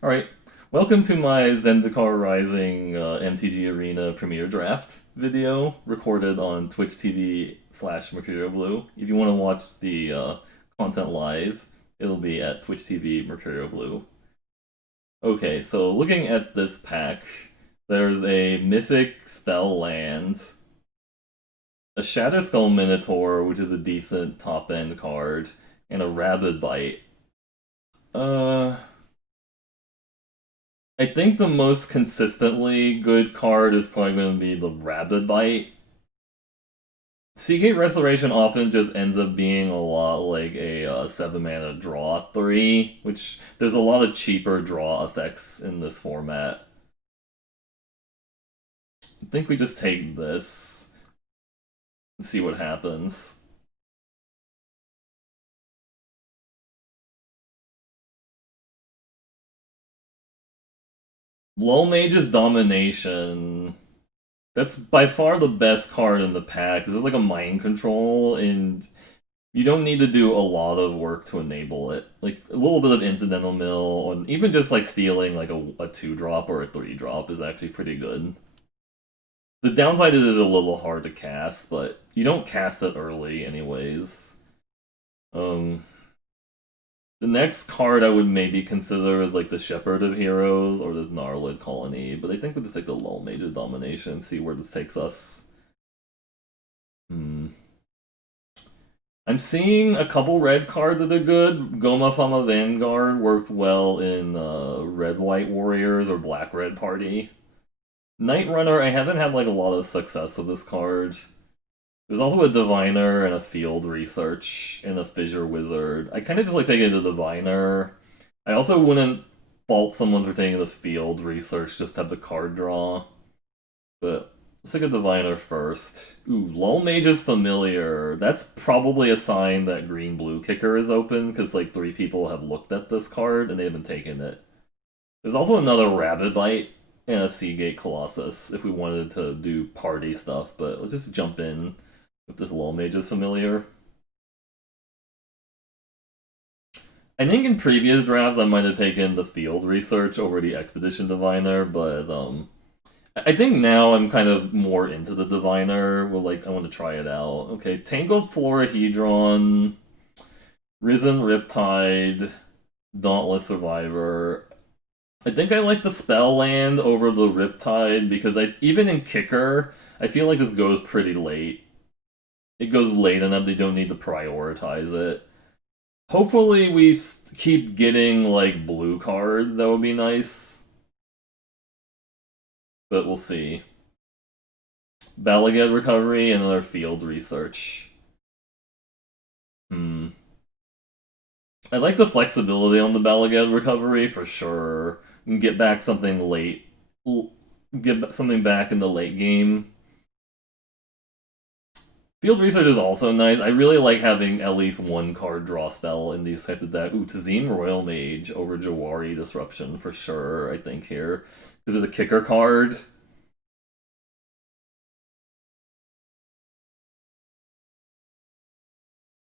Alright, welcome to my Zendikar Rising MTG Arena Premiere Draft video recorded on Twitch TV/ Mercurial Blue. If you want to watch the content live, it'll be at Twitch TV Mercurial Blue. Okay, so looking at this pack, there's a mythic spell land, a Shatterskull Minotaur, which is a decent top end card, and a Rabid Bite. Uh, I think the most consistently good card is probably going to be the Rabid Bite. Seagate Restoration often just ends up being a lot like a 7 mana draw 3, which there's a lot of cheaper draw effects in this format. I think we just take this and see what happens. Low Mage's Domination. That's by far the best card in the pack. This is like a mind control, and you don't need to do a lot of work to enable it. Like a little bit of incidental mill, and even just like stealing like a 2-drop or a 3-drop is actually pretty good. The downside is it's a little hard to cast, but you don't cast it early anyways. Um, the next card I would maybe consider is like the Shepherd of Heroes or this Gnarlid Colony, but I think we'll just take the Lull Mage's Domination and see where this takes us. Hmm. I'm seeing a couple red cards that are good. Goma Fama Vanguard works well in red-white warriors or black-red party. Night Runner, I haven't had like a lot of success with this card. There's also a Diviner and a Field Research and a Fissure Wizard. I kind of just like taking the Diviner. I also wouldn't fault someone for taking the Field Research just to have the card draw. But let's take a Diviner first. Ooh, Lull Mage's Familiar. That's probably a sign that green-blue kicker is open, because like 3 people have looked at this card and they haven't taken it. There's also another Rabid Bite and a Seagate Colossus if we wanted to do party stuff, but let's just jump in with this Lull Mage's Familiar. I think in previous drafts I might have taken the Field Research over the Expedition Diviner, but I think now I'm kind of more into the Diviner. Well, like, I want to try it out. Okay, Tangled Florahedron, Risen Riptide, Dauntless Survivor. I think I like the Spell Land over the Riptide because even in Kicker, I feel like this goes pretty late. It goes late enough they don't need to prioritize it. Hopefully we keep getting like blue cards. That would be nice, but we'll see. Balaget Recovery and another Field Research. Hmm. I like the flexibility on the Balaget Recovery for sure. You can get back something late. Get something back in the late game. Field Research is also nice. I really like having at least one card draw spell in these types of decks. Ooh, Tazim Royal Mage over Jawari Disruption for sure, I think, here. Because it's a kicker card.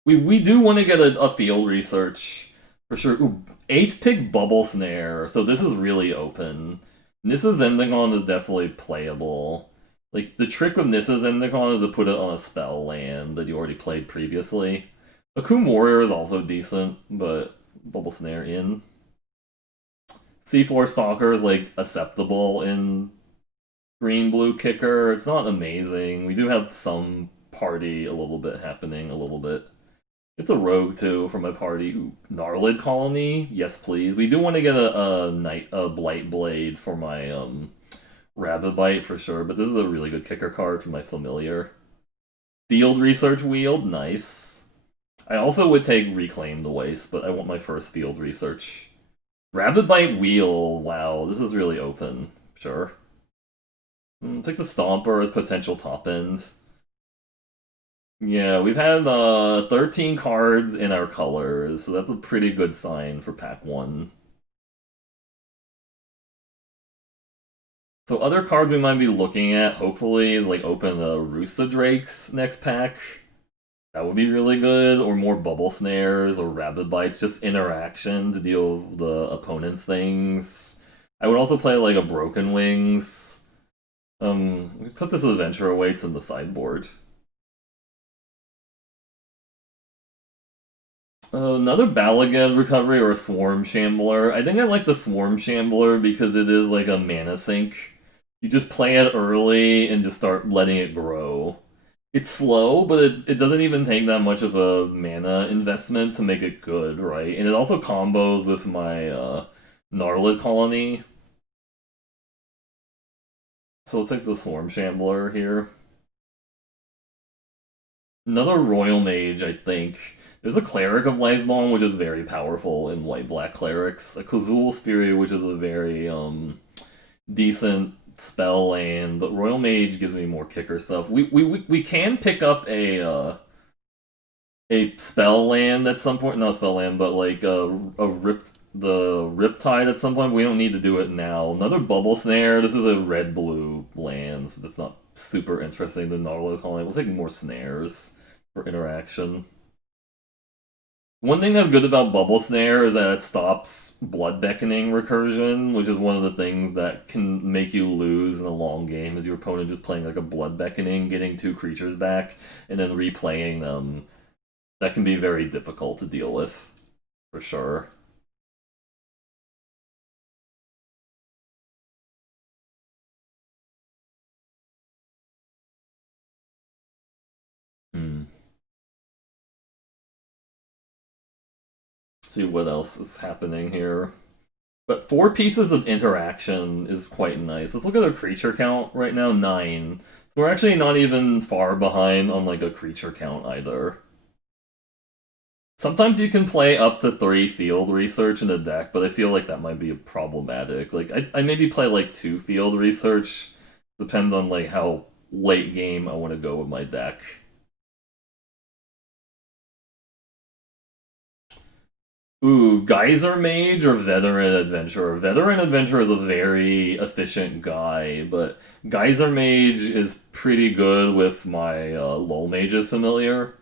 We do want to get a Field Research for sure. Ooh, 8th pick Bubble Snare, so this is really open. Nissa Zendikar is definitely playable. Like, the trick with Nissa Zendikar is to put it on a spell land that you already played previously. Akum Warrior is also decent, but Bubble Snare in. Seafloor Stalker is, like, acceptable in green-blue kicker. It's not amazing. We do have some party a little bit happening, a little bit. It's a rogue too for my party. Ooh, Gnarlid Colony, yes please. We do want to get a Blight Blade for my Rabid Bite for sure, but this is a really good kicker card for my familiar. Field Research Wield, nice. I also would take Reclaim the Waste, but I want my first Field Research. Rabid Bite Wheel, wow, this is really open. Sure. Take the Stomper as potential top ends. Yeah, we've had 13 cards in our colors, so that's a pretty good sign for pack 1. So other cards we might be looking at, hopefully, is like open the Rusa Drakes next pack. That would be really good, or more bubble snares or rapid bites, just interaction to deal with the opponent's things. I would also play like a broken wings. Let's put this adventure awaits in the sideboard. Another Balagan recovery or a Swarm Shambler. I think I like the Swarm Shambler because it is like a mana sink. You just play it early and just start letting it grow. It's slow, but it doesn't even take that much of a mana investment to make it good, right? And it also combos with my Gnarlid Colony. So let's take the Swarm Shambler here. Another Royal Mage, I think. There's a Cleric of Lightbomb, which is very powerful in white-black clerics. A Kazul Fury, which is a very decent spell land, but Royal Mage gives me more kicker stuff. We can pick up a spell land at some point, not a spell land, but like a Riptide at some point. We don't need to do it now. Another Bubble Snare. This is a red blue land, so that's not super interesting. The Gnarlid Colony. We'll take more snares for interaction. One thing that's good about Bubble Snare is that it stops Blood Beckoning recursion, which is one of the things that can make you lose in a long game, is your opponent just playing like a Blood Beckoning, getting two creatures back, and then replaying them. That can be very difficult to deal with, for sure. Hmm. See what else is happening here. But 4 pieces of interaction is quite nice. Let's look at our creature count right now, 9. So we're actually not even far behind on like a creature count either. Sometimes you can play up to 3 field research in a deck, but I feel like that might be problematic. Like I maybe play like 2 field research. Depends on like how late game I want to go with my deck. Ooh, Geyser Mage or Veteran Adventurer? Veteran Adventurer is a very efficient guy, but Geyser Mage is pretty good with my Lull Mages familiar,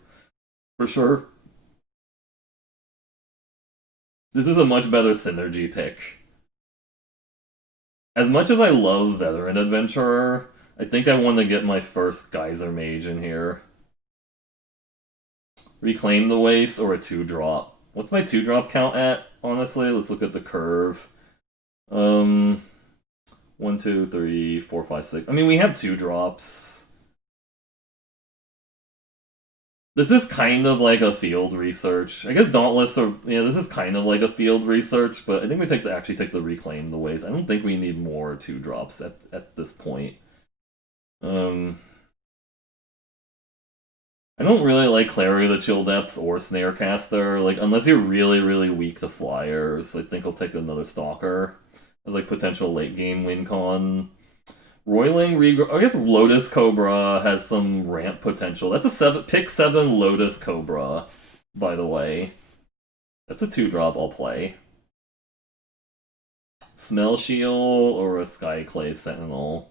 for sure. This is a much better synergy pick. As much as I love Veteran Adventurer, I think I want to get my first Geyser Mage in here. Reclaim the Waste or a 2-drop. What's my 2-drop count at, honestly? Let's look at the curve. Um, 1, 2, 3, 4, 5, 6. I mean, we have 2 drops. This is kind of like a field research. I guess Dauntless are, yeah, this is kind of like a field research, but I think we actually take the Reclaim the Ways. I don't think we need more 2 drops at this point. Um, I don't really like Clary of the Chill Depths or Snarecaster. Like, unless you're really, really weak to flyers, I think I'll take another Stalker as like potential late game win con. Roiling Regrow. I guess Lotus Cobra has some ramp potential. That's a pick 7 Lotus Cobra, by the way. That's a 2-drop I'll play. Smell Shield or a Skyclave Sentinel.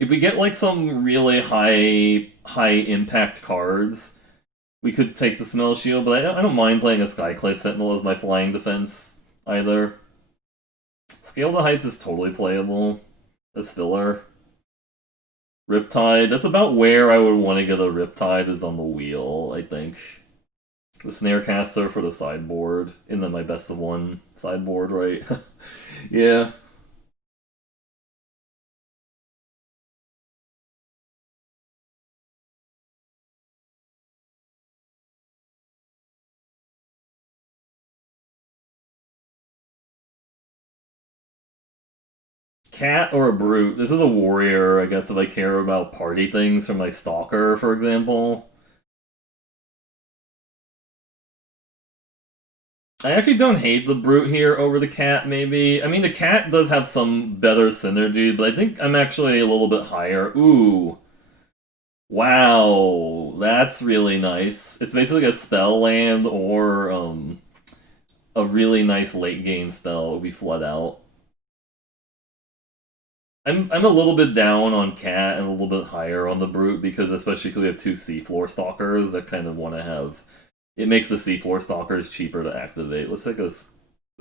If we get like some really high impact cards, we could take the Smell Shield, but I don't mind playing a Skyclave Sentinel as my flying defense either. Scale to Heights is totally playable as filler. Riptide, that's about where I would want to get a Riptide, is on the wheel, I think. The Snarecaster for the sideboard, and then my best of 1 sideboard, right? Yeah. Cat or a Brute? This is a warrior, I guess, if I care about party things from my Stalker, for example. I actually don't hate the Brute here over the Cat, maybe. I mean, the Cat does have some better synergy, but I think I'm actually a little bit higher. Ooh. Wow. That's really nice. It's basically a spell land or a really nice late game spell if we flood out. I'm a little bit down on Cat and a little bit higher on the Brute because especially because we have two Seafloor Stalkers that kind of want to have. It makes the Seafloor Stalkers cheaper to activate. Let's take this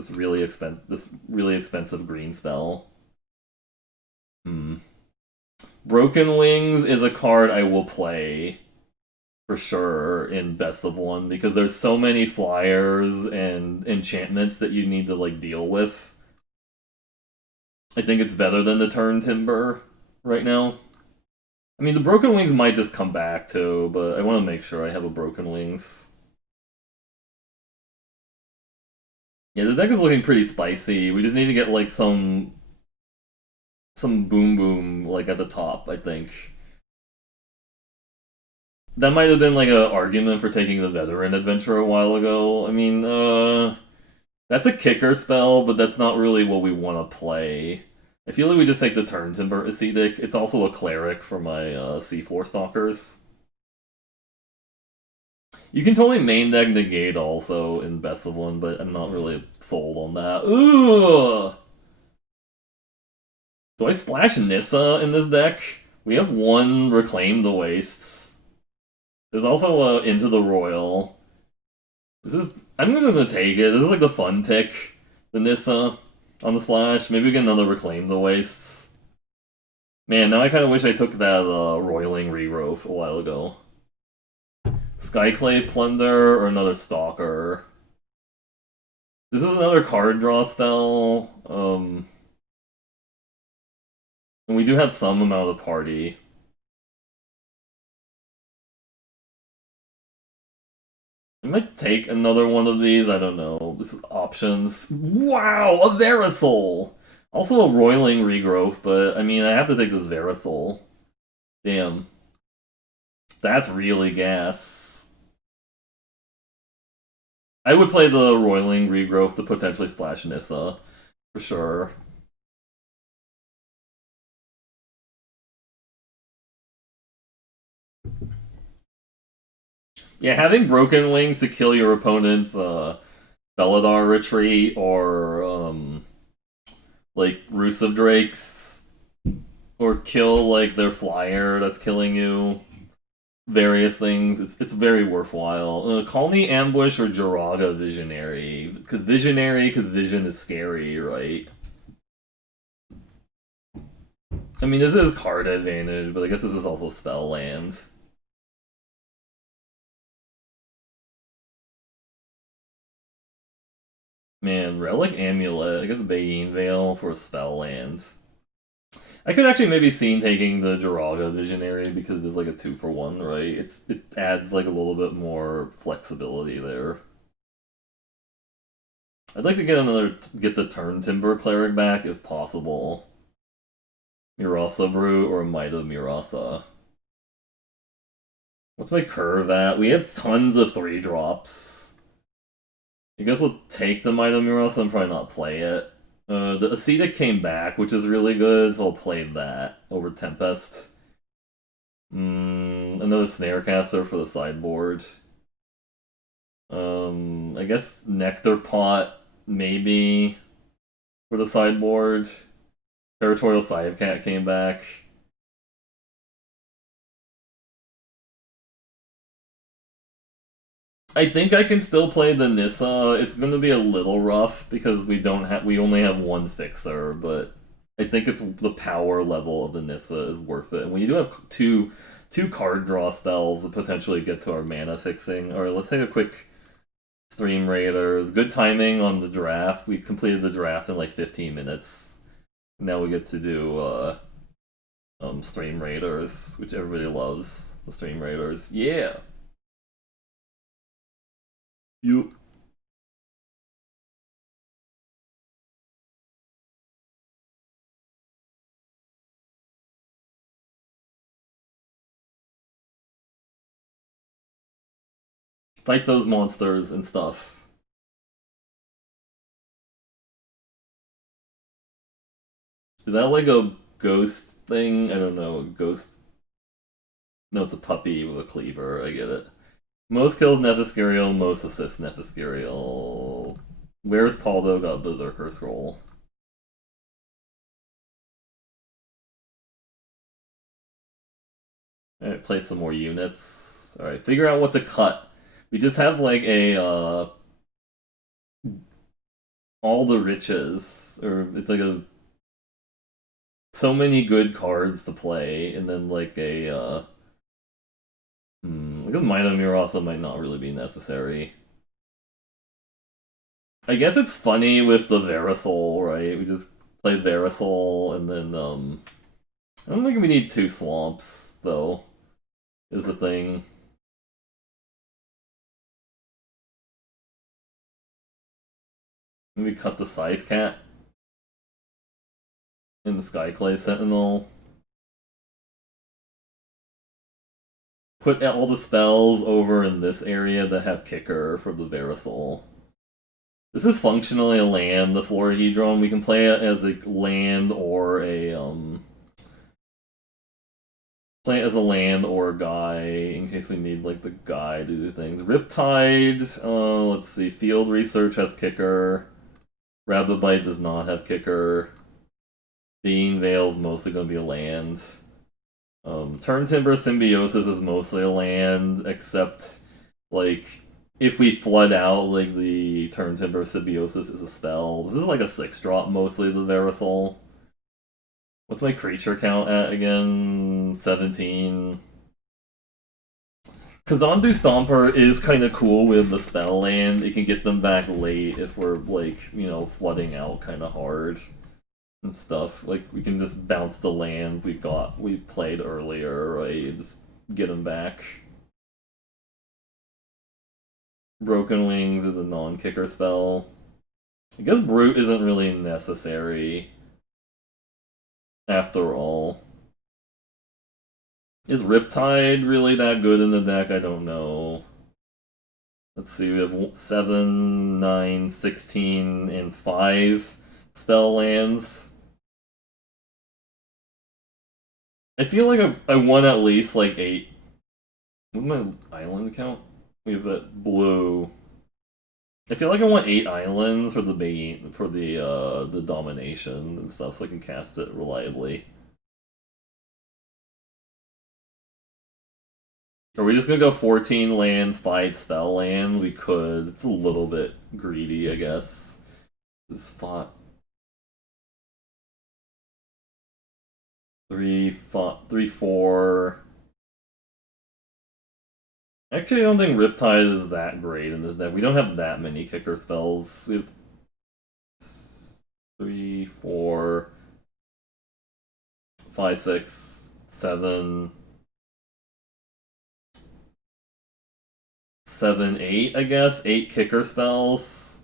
really expensive green spell. Hmm. Broken Wings is a card I will play for sure in Best of One because there's so many flyers and enchantments that you need to like deal with. I think it's better than the Turn Timber right now. I mean, the Broken Wings might just come back too, but I want to make sure I have a Broken Wings. Yeah, this deck is looking pretty spicy. We just need to get like some boom boom like at the top, I think. That might have been like an argument for taking the Veteran Adventure a while ago. I mean, that's a kicker spell, but that's not really what we want to play. I feel like we just take the Turn Timber Acidic. It's also a Cleric for my Seafloor Stalkers. You can totally main deck Negate also in Best of One, but I'm not really sold on that. Ugh! Do I splash Nissa in this deck? We have one Reclaim the Wastes. There's also Into the Royal. This is. I'm just gonna take it. This is like the fun pick. The Nissa on the splash. Maybe we get another Reclaim the Wastes. Man, now I kind of wish I took that Roiling Regrowth a while ago. Skyclave Plunder or another Stalker. This is another card draw spell. And we do have some amount of party. I might take another one of these. I don't know. This is options. Wow, a Verisol. Also a Roiling Regrowth, but I mean, I have to take this Verisol. Damn. That's really gas. I would play the Roiling Regrowth to potentially splash Nissa. For sure. Yeah, having Broken Wings to kill your opponent's Beladar retreat or like Roost of Drakes or kill like their flyer that's killing you. Various things. It's very worthwhile. Call me Ambush or Jiraga Visionary. Cause Vision is scary, right? I mean, this is card advantage, but I guess this is also spell land. Man, Relic Amulet. I guess Bayin Veil for a spell land. I could actually maybe see taking the Jiraga Visionary because it's like a 2-for-1, right? It adds like a little bit more flexibility there. I'd like to get the Turn Timber Cleric back if possible. Murasa Brute or Might of Murasa. What's my curve at? We have tons of 3-drops. I guess we'll take the Might of Murasa and probably not play it. The Acidic came back, which is really good, so I'll play that over Tempest. Another Snarecaster for the sideboard. I guess Nectar Pot, maybe, for the sideboard. Territorial Cat came back. I think I can still play the Nissa. It's gonna be a little rough because we only have one fixer, but I think it's the power level of the Nissa is worth it. And when you do have two card draw spells that potentially get to our mana fixing. Alright, let's take a quick Stream Raiders. Good timing on the draft. We completed the draft in like 15 minutes. Now we get to do Stream Raiders, which everybody loves. The Stream Raiders. Yeah. You fight those monsters and stuff. Is that like a ghost thing? I don't know. Ghost. No, it's a puppy with a cleaver. I get it. Most kills Nephescurial, most assists Nephescurial. Where's Paldo got Berserker Scroll? Alright, play some more units. Alright, figure out what to cut. We just have like a all the riches, or it's like a so many good cards to play, and then like a like a Mitomir also might not really be necessary. I guess it's funny with the Verisol, right? We just play Verisol, and then I don't think we need two swamps though. Is the thing. Maybe cut the Scythe Cat in the Skyclave Sentinel. Put all the spells over in this area that have kicker for the Verisol. This is functionally a land, the Florahedron. We can play it as a land or a play it as a land or a guy in case we need like the guy to do things. Riptide, let's see. Field Research has kicker. Rababite does not have kicker. Bean Veil's mostly gonna be a land. Turntimber Symbiosis is mostly a land, except like if we flood out, like the Turntimber Symbiosis is a spell. This is like a 6-drop mostly, the Verisol. What's my creature count at again? 17. Kazandu Stomper is kind of cool with the spell land. It can get them back late if we're like, flooding out kind of hard and stuff. Like we can just bounce the lands we played earlier, right? And just get them back. Broken Wings is a non-kicker spell. I guess Brute isn't really necessary after all. Is Riptide really that good in the deck? I don't know. Let's see, we have 7, 9, 16, and 5 spell lands. I feel like I won at least like 8. What's my island count? We have that blue. I feel like I want 8 islands for the domination and stuff, so I can cast it reliably. Are we just gonna go 14 lands, 5 spell land? We could. It's a little bit greedy, I guess. This spot. 3, 4. Actually, I don't think Riptide is that great in this deck. We don't have that many kicker spells. We have 3, 4, 5, 6, 7, 7, 8, I guess. 8 kicker spells.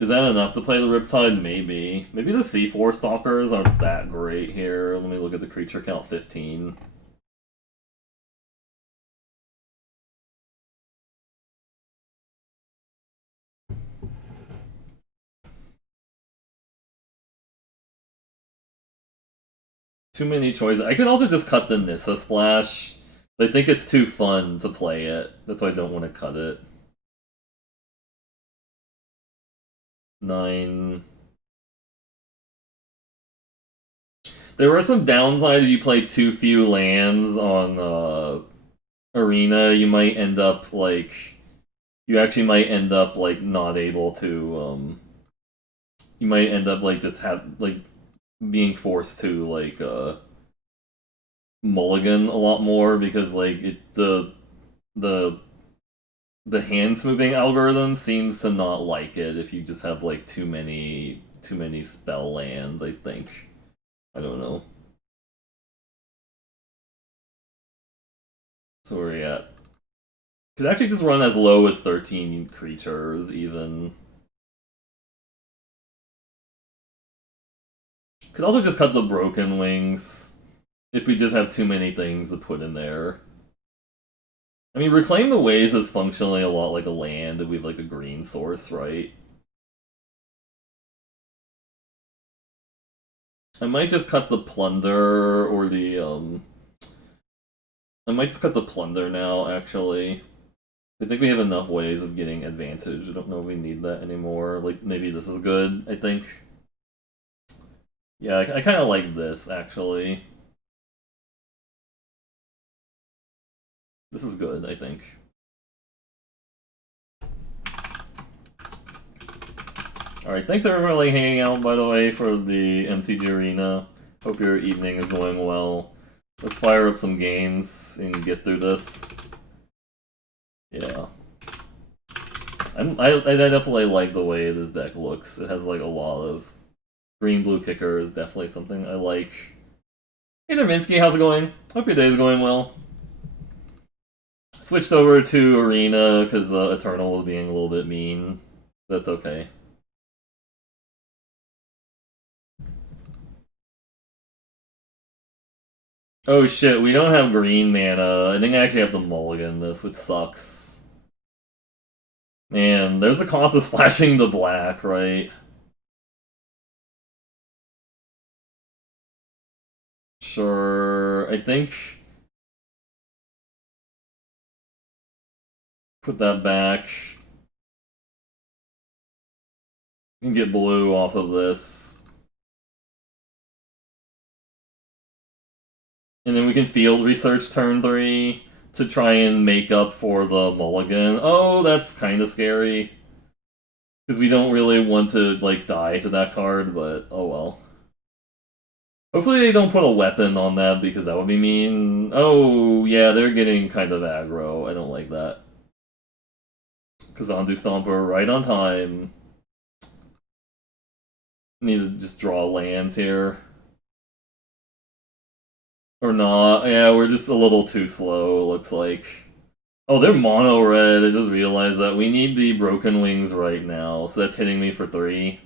Is that enough to play the Riptide? Maybe. Maybe the C4 Stalkers aren't that great here. Let me look at the creature count. 15. Too many choices. I could also just cut the Nissa Splash. I think it's too fun to play it. That's why I don't want to cut it. 9. There were some downsides if you play too few lands on Arena. You might end up like... You actually might end up like not able to... You might end up like just being forced to like mulligan a lot more because like the hand smoothing algorithm seems to not like it if you just have like too many spell lands, I think. I don't know. So where are we at? Could actually just run as low as 13 creatures even. Could also just cut the Broken Wings if we just have too many things to put in there. I mean, Reclaim the Waves is functionally a lot like a land if we have like a green source, right? I might just cut the Plunder or the I might just cut the Plunder now, actually. I think we have enough ways of getting advantage. I don't know if we need that anymore. Like, maybe this is good, I think. Yeah, I kind of like this, actually. This is good, I think. Alright, thanks everyone for hanging out, by the way, for the MTG Arena. Hope your evening is going well. Let's fire up some games and get through this. Yeah. I definitely like the way this deck looks. It has like a lot of green-blue kicker is definitely something I like. Hey there, Minsky, how's it going? Hope your day's going well. Switched over to Arena because Eternal was being a little bit mean. That's okay. Oh shit, we don't have green mana. I think I actually have to mulligan this, which sucks. Man, there's the cost of splashing the black, right? Sure, I think... Put that back. You can get blue off of this. And then we can field research turn 3 to try and make up for the mulligan. Oh, that's kind of scary. Because we don't really want to, like, die to that card, but oh well. Hopefully they don't put a weapon on that, because that would be mean. Oh, yeah, they're getting kind of aggro. I don't like that. Kazandu Stomper right on time. Need to just draw lands here. Or not. Yeah, we're just a little too slow, looks like. Oh, they're mono red. I just realized that. We need the Broken Wings right now, so that's hitting me for 3.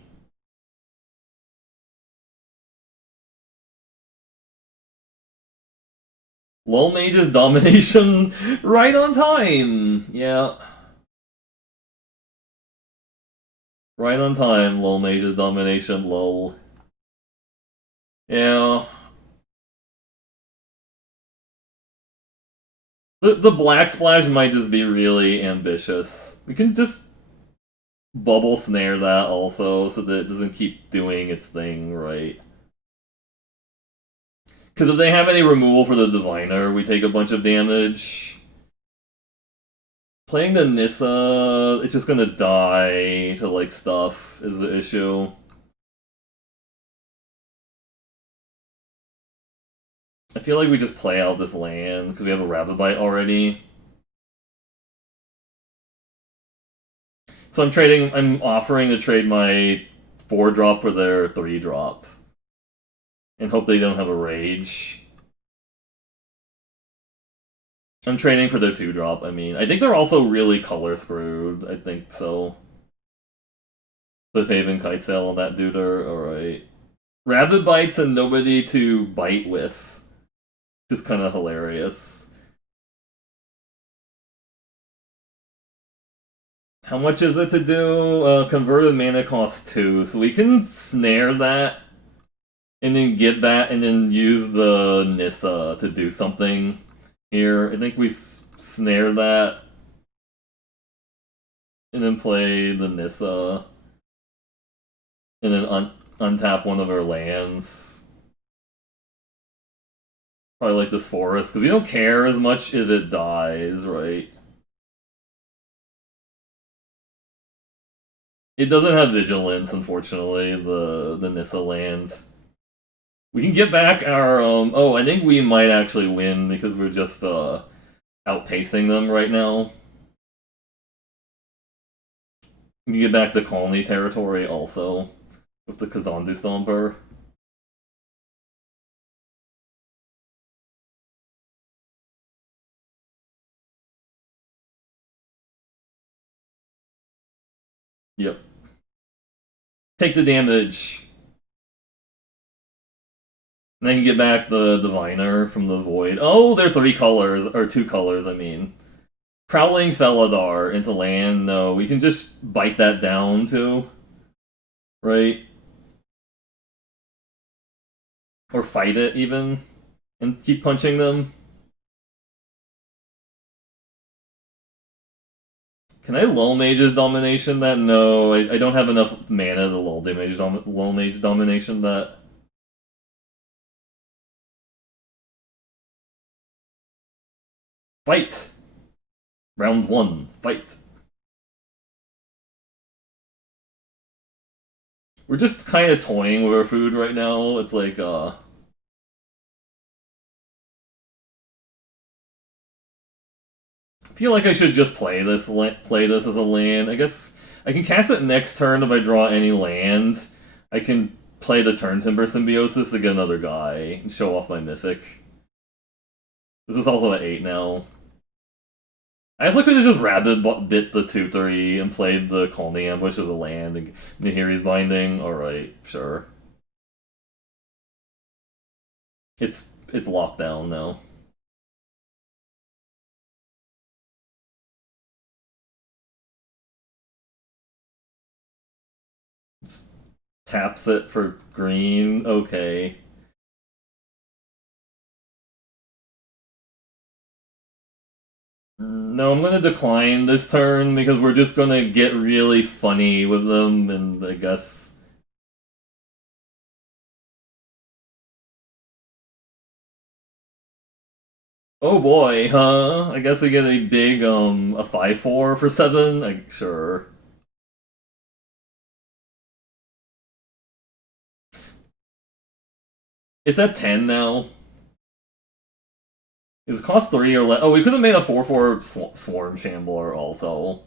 Lol Mage's Domination right on time! Yeah. Right on time, Lol Mage's Domination, lol. Yeah. The Black Splash might just be really ambitious. We can just bubble snare that also, so that it doesn't keep doing its thing, right? Because if they have any removal for the Diviner, we take a bunch of damage. Playing the Nissa, it's just gonna die to, like, stuff is the issue. I feel like we just play out this land, because we have a Rabbit Bite already. So I'm offering to trade my 4-drop for their 3-drop. And hope they don't have a Rage. I'm trading for their 2-drop, I mean. I think they're also really color screwed, I think so. The Haven Kitesail on that duder, alright. Rabbit Bites and nobody to bite with. Just kind of hilarious. How much is it to do? Converted mana costs 2, so we can snare that and then get that and then use the Nissa to do something here. I think we snare that and then play the Nissa and then untap one of our lands. Probably like this forest, because we don't care as much if it dies, right? It doesn't have vigilance, unfortunately, the Nissa land. We can get back our, oh, I think we might actually win because we're just, outpacing them right now. We can get back to colony territory also, with the Kazandu Stomper. Yep. Take the damage. And then you get back the Diviner from the Void. Oh, they're 3 colors, or 2 colors, I mean. Prowling Felidar into land, no, we can just bite that down too. Right? Or fight it, even. And keep punching them. Can I Lull Mage's Domination that? No, I don't have enough mana to Lull Mage Domination that. Fight! Round one, fight. We're just kind of toying with our food right now. It's like, I feel like I should just play this as a land. I guess I can cast it next turn if I draw any land. I can play the Turn Timber Symbiosis to get another guy and show off my mythic. This is also at 8 now. I also could have just rabbit bit the 2/3 and played the Colony Ambush as a land and Nahiri's Binding. Alright, sure. It's locked down now. Taps it for green. Okay. No, I'm gonna decline this turn because we're just gonna get really funny with them, and I guess. Oh boy, huh? I guess we get a big, a 5/4 for 7? Like, sure. It's at 10 now. It was cost 3 or less. Oh, we could have made a 4/4 Swarm Shambler also.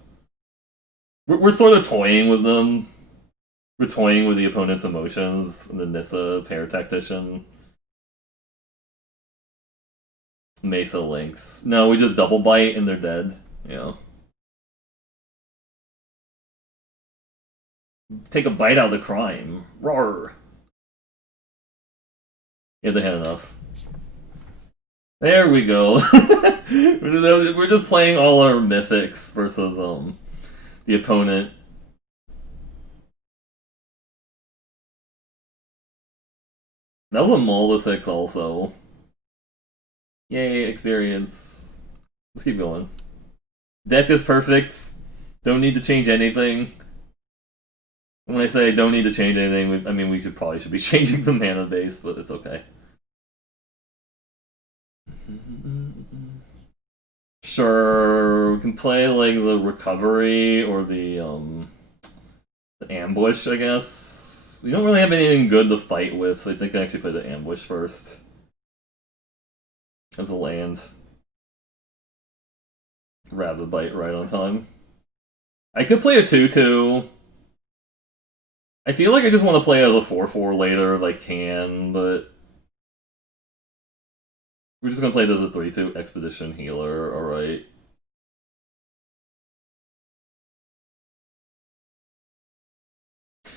We're sort of toying with them. We're toying with the opponent's emotions. The Nissa Pair Tactician. Mesa Lynx. No, we just double bite and they're dead. Yeah. Take a bite out of the crime. Roar. Yeah, they had enough. There we go. We're just playing all our mythics versus the opponent. That was a Molisic also. Yay, experience. Let's keep going. Deck is perfect. Don't need to change anything. When I say don't need to change anything, I mean we probably should be changing the mana base, but it's okay. Sure, we can play like the recovery or the ambush, I guess. We don't really have anything good to fight with, so I think I actually play the ambush first. As a land. Rabbit bite right on time. I could play a 2/2. I feel like I just want to play as a 4/4 later if I can, but we're just gonna play it as a 3/2 Expedition Healer, alright.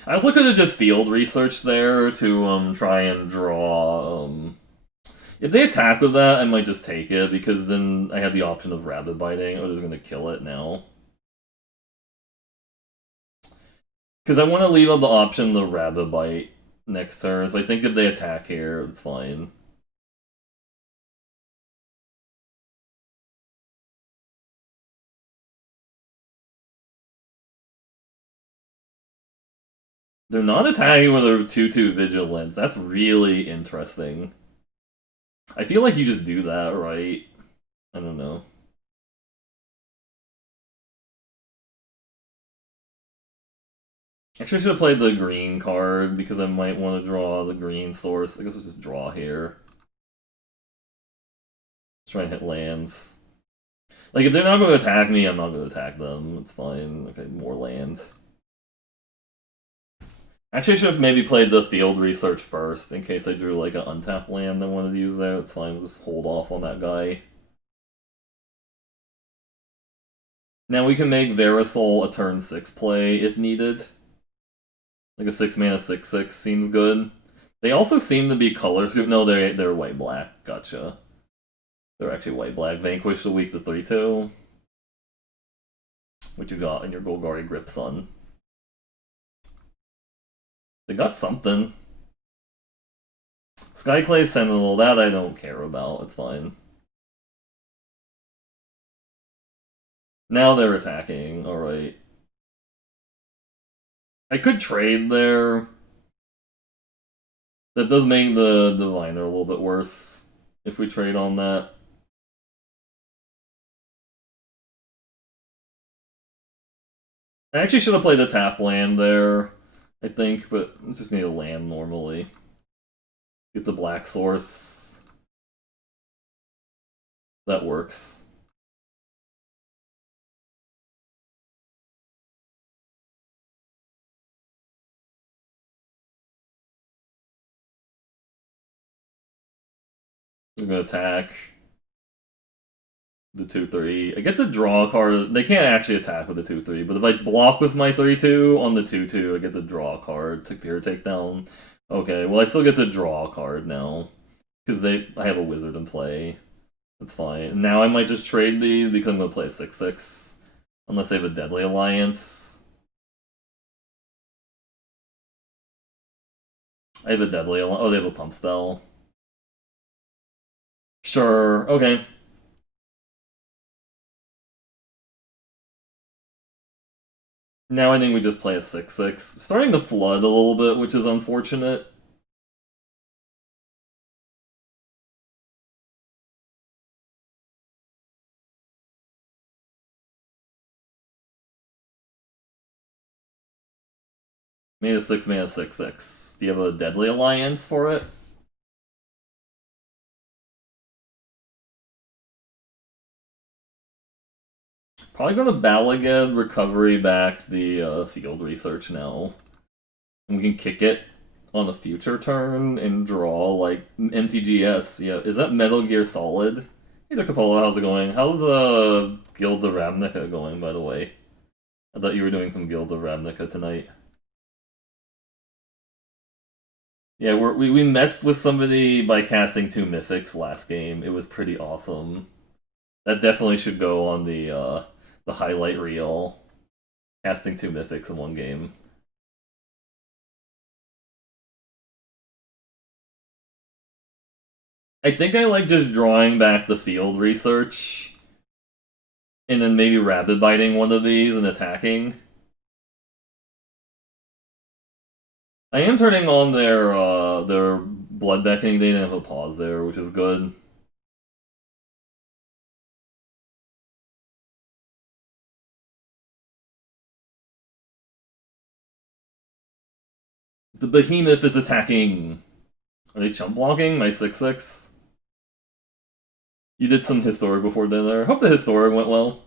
I also could have just field researched there to try and draw if they attack with that, I might just take it because then I have the option of rabbit biting. I'm just gonna kill it now. Because I want to leave up the option to rabbit bite next turn. So I think if they attack here, it's fine. They're not attacking with a 2/2 Vigilance. That's really interesting. I feel like you just do that, right? I don't know. Actually, I should have played the green card because I might want to draw the green source. I guess let's just draw here. Let's try and hit lands. Like, if they're not going to attack me, I'm not going to attack them. It's fine. Okay, more lands. Actually, I should have maybe played the field research first in case I drew like an untapped land I wanted to use there. It's fine. We'll just hold off on that guy. Now we can make Verisol a turn 6 play if needed. Like a 6 mana 6/6 seems good. They also seem to be color scoop. No, they're white black. Gotcha. They're actually white black. Vanquish the weak to 3/2. What you got in your Golgari Gripson? They got something. Skyclave Sentinel, that I don't care about. It's fine. Now they're attacking. Alright. I could trade there. That does make the Diviner a little bit worse if we trade on that. I actually should have played a tap land there, I think, but it's just gonna need a land normally. Get the black source. That works. I'm gonna attack the 2/3. I get to draw a card. They can't actually attack with the 2/3, but if I block with my 3/2 on the 2/2, I get to draw a card to pure takedown. Okay, well I still get to draw a card now because I have a wizard in play. That's fine. Now I might just trade these because I'm gonna play a 6/6 unless they have a Deadly Alliance. I have a Deadly Alliance. Oh, they have a pump spell. Sure. Okay. Now I think we just play a 6/6. Starting to flood a little bit, which is unfortunate. Made a 6-mana 6/6. Do you have a Deadly Alliance for it? Probably gonna Bala again, recovery back the field research now. And we can kick it on a future turn and draw like MTGS. Yeah, is that Metal Gear Solid? Hey there, Capola, how's it going? How's the Guilds of Ravnica going, by the way? I thought you were doing some Guilds of Ravnica tonight. Yeah, we messed with somebody by casting 2 mythics last game. It was pretty awesome. That definitely should go on the highlight reel. Casting 2 mythics in one game. I think I like just drawing back the field research and then maybe rabbit biting one of these and attacking. I am turning on their blood beckoning. They didn't have a pause there, which is good. The behemoth is attacking. Are they chump blocking my 6/6? You did some historic before dinner. Hope the historic went well.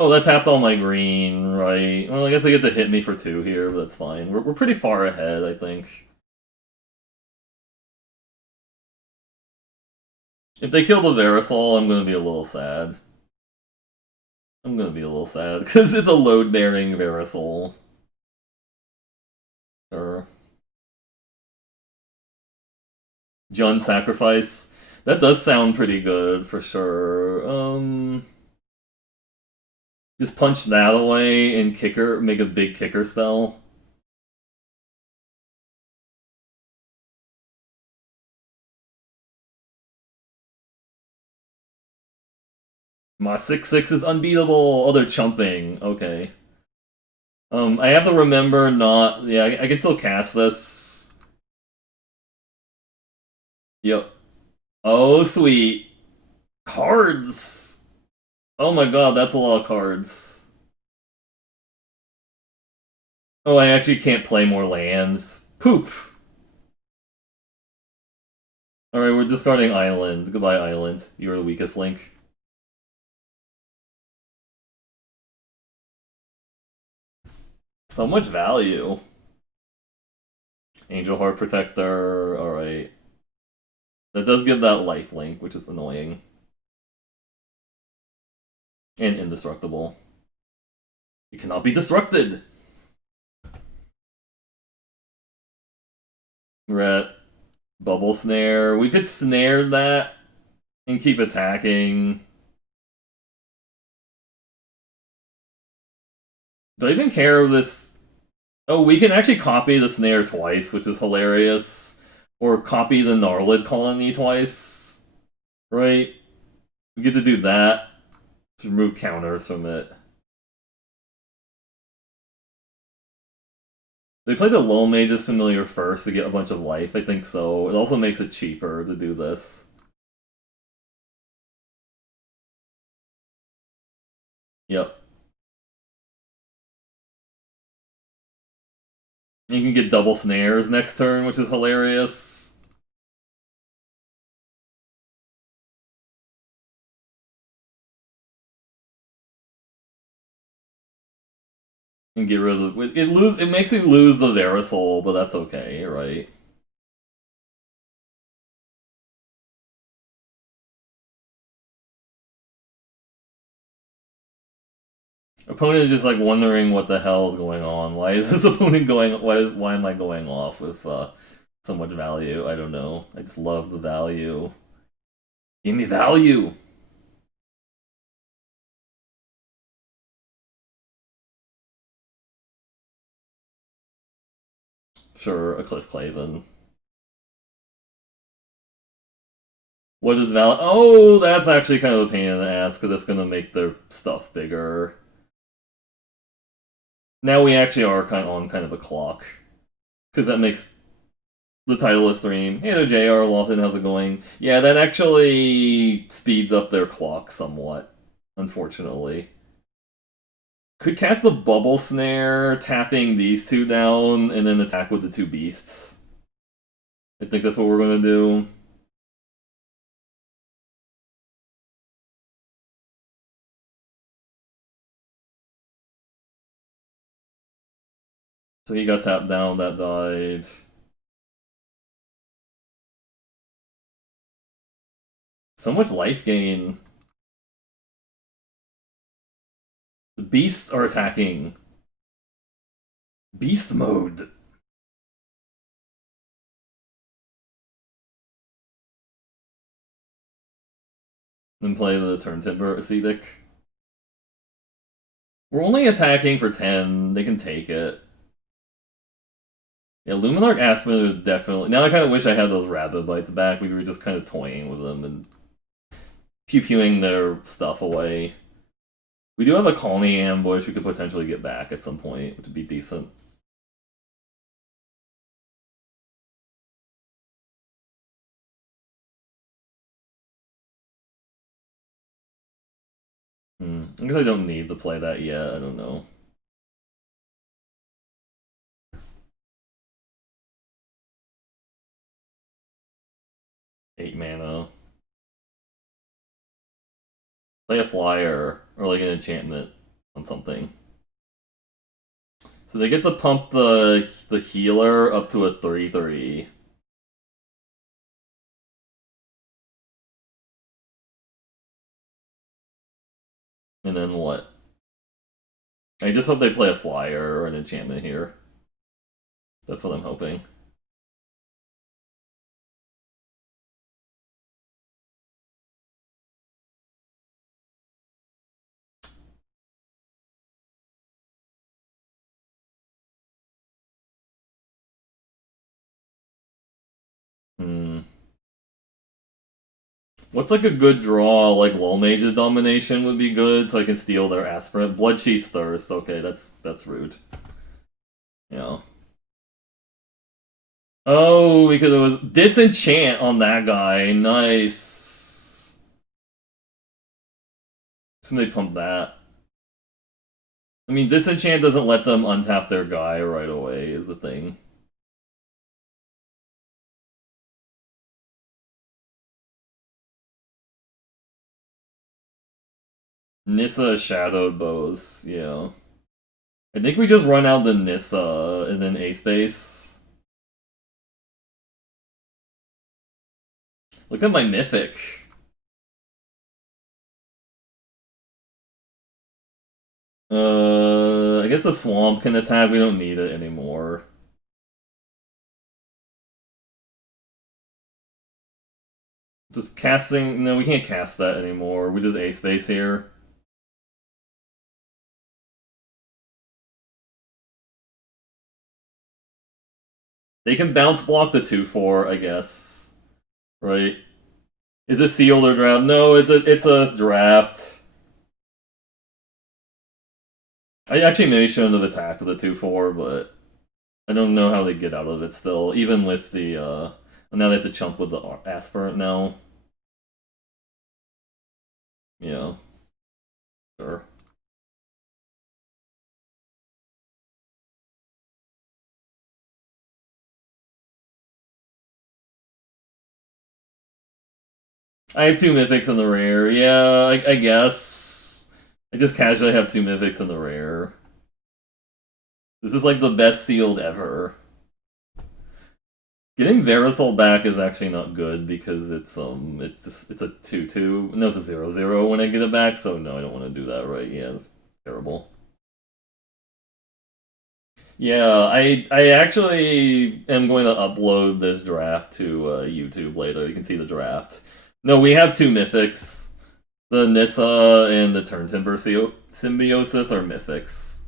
Oh, that tapped all my green, right? Well, I guess they get to hit me for 2 here, but that's fine. We're pretty far ahead, I think. If they kill the Verisol, I'm gonna be a little sad. I'm gonna be a little sad, because it's a load-bearing Verisol. Sure. Jund Sacrifice. That does sound pretty good, for sure. Just punch that away and kicker, make a big kicker spell. My 6/6 is unbeatable. Oh, they're chumping. Okay. I have to remember not. Yeah, I can still cast this. Yep. Oh, sweet. Cards! Oh my god, that's a lot of cards. Oh, I actually can't play more lands. Poop! Alright, we're discarding Island. Goodbye, Island. You're the weakest link. So much value. Angel Heart Protector. Alright. That does give that life link, which is annoying. And indestructible. It cannot be destructed! We're at Bubble Snare. We could snare that and keep attacking. Do I even care of this? Oh, we can actually copy the snare twice, which is hilarious. Or copy the Gnarlid colony twice. Right? We get to do that to remove counters from it. They play the Lone Mage's Familiar first to get a bunch of life. I think so. It also makes it cheaper to do this. Yep. You can get double snares next turn, which is hilarious. And get rid of it. It makes you lose the Verisol, but that's okay, right? Opponent is just like wondering what the hell is going on. Why is this opponent going? Why am I going off with so much value? I don't know. I just love the value. Give me value. Sure, a Cliff Claven. What is value? Oh, that's actually kind of a pain in the ass because it's gonna make their stuff bigger. Now we actually are kind of a clock because that makes the title of the stream. Hey there, JR Lawson, how's it going? Yeah, that actually speeds up their clock somewhat, unfortunately. Could cast the Bubble Snare, tapping these two down, and then attack with the two beasts. I think that's what we're gonna do. So he got tapped down, that died. So much life gain. The beasts are attacking. Beast mode. Then play the turn timber Acidic. We're only attacking for 10. They can take it. Yeah, Luminarch Aspen is definitely... Now I kind of wish I had those Rabbit Bites back. We were just kind of toying with them and pew-pewing their stuff away. We do have a Colony Ambush we could potentially get back at some point, which would be decent. I guess I don't need to play that yet. I don't know. Eight mana. Play a flyer or like an enchantment on something. So they get to pump the healer up to a 3/3. And then what? I just hope they play a flyer or an enchantment here. That's what I'm hoping. What's like a good draw? Like Low Mage's Domination would be good, so I can steal their Aspirant. Blood Chief's Thirst. Okay, that's rude. Yeah. Oh, because it was Disenchant on that guy. Nice. Somebody pump that. I mean, Disenchant doesn't let them untap their guy right away, is the thing. Nissa Shadowed Bows, yeah. I think we just run out the Nissa and then A-Space. Look at my Mythic. I guess the Swamp can attack. We don't need it anymore. Just casting... No, we can't cast that anymore. We just A-Space here. They can bounce block the 2/4, I guess. Right? Is it sealed or draft? No, it's a draft. I actually maybe shouldn't have attacked with the 2/4, but I don't know how they get out of it still, even with the now they have to chump with the aspirant now. Yeah. Sure. I have two mythics in the rare. Yeah, I guess. I just casually have two mythics in the rare. This is like the best sealed ever. Getting Verisol back is actually not good because it's a 2/2. No, it's a 0/0 when I get it back, so no, I don't want to do that, right? Yeah, it's terrible. Yeah, I actually am going to upload this draft to YouTube later. You can see the draft. No, we have two mythics. The Nissa and the Turntimber Symbiosis are mythics.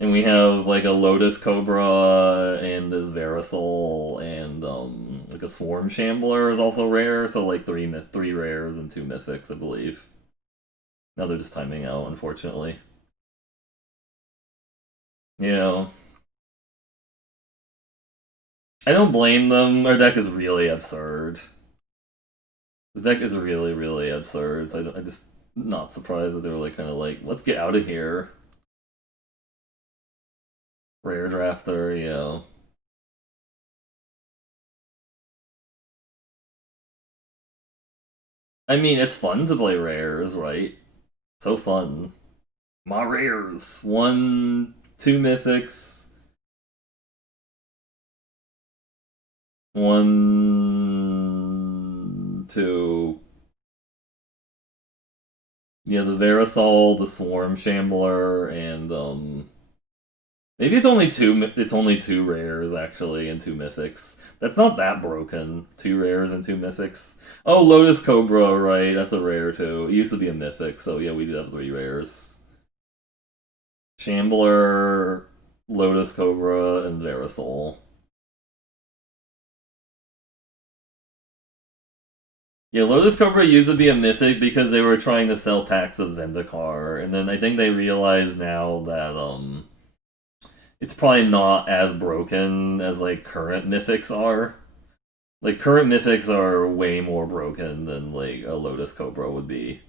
And we have like a Lotus Cobra and this Verisol and like a Swarm Shambler is also rare, so like three rares and two mythics, I believe. Now they're just timing out, unfortunately. Yeah. I don't blame them. Our deck is really absurd. This deck is really, really absurd. So I just not surprised that they were like kind of like, let's get out of here. Rare drafter, yeah. I mean, it's fun to play rares, right? So fun. My rares. One, two mythics. One, two. Yeah, the Verisol, the Swarm Shambler, and maybe it's only two. It's only two rares actually, and two mythics. That's not that broken. Two rares and two mythics. Oh, Lotus Cobra, right? That's a rare too. It used to be a mythic, so yeah, we did have three rares. Shambler, Lotus Cobra, and Verisol. Yeah, Lotus Cobra used to be a mythic because they were trying to sell packs of Zendikar, and then I think they realize now that it's probably not as broken as like current mythics are. Like current mythics are way more broken than like a Lotus Cobra would be.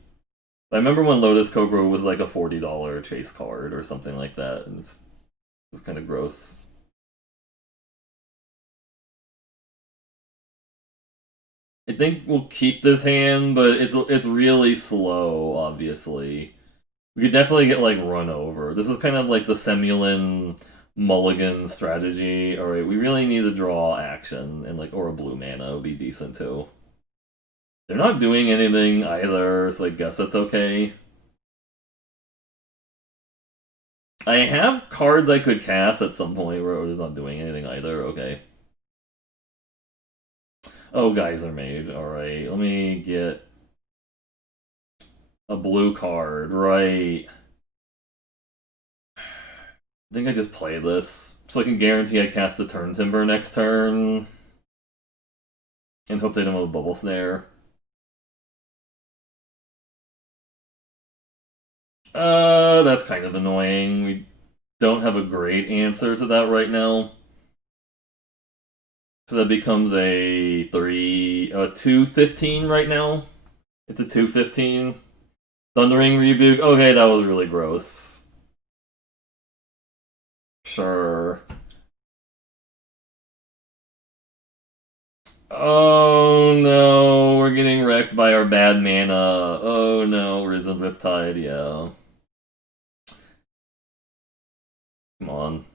I remember when Lotus Cobra was like a $40 chase card or something like that, and it's kind of gross. I think we'll keep this hand, but it's really slow. Obviously, we could definitely get like run over. This is kind of like the Semulin mulligan strategy. All right, we really need to draw action, and like or a blue mana would be decent too. They're not doing anything either, so I guess that's okay. I have cards I could cast at some point where it's not doing anything either. Okay. Oh, Geyser Mage. All right, let me get a blue card. Right. I think I just play this so I can guarantee I cast the Turn Timber next turn and hope they don't have a Bubble Snare. That's kind of annoying. We don't have a great answer to that right now. So that becomes a 2/15 right now. It's a 2/15. Thundering Rebuke. Okay, that was really gross. Sure. Oh no, we're getting wrecked by our bad mana. Oh no, Risen Riptide, yeah. Come on.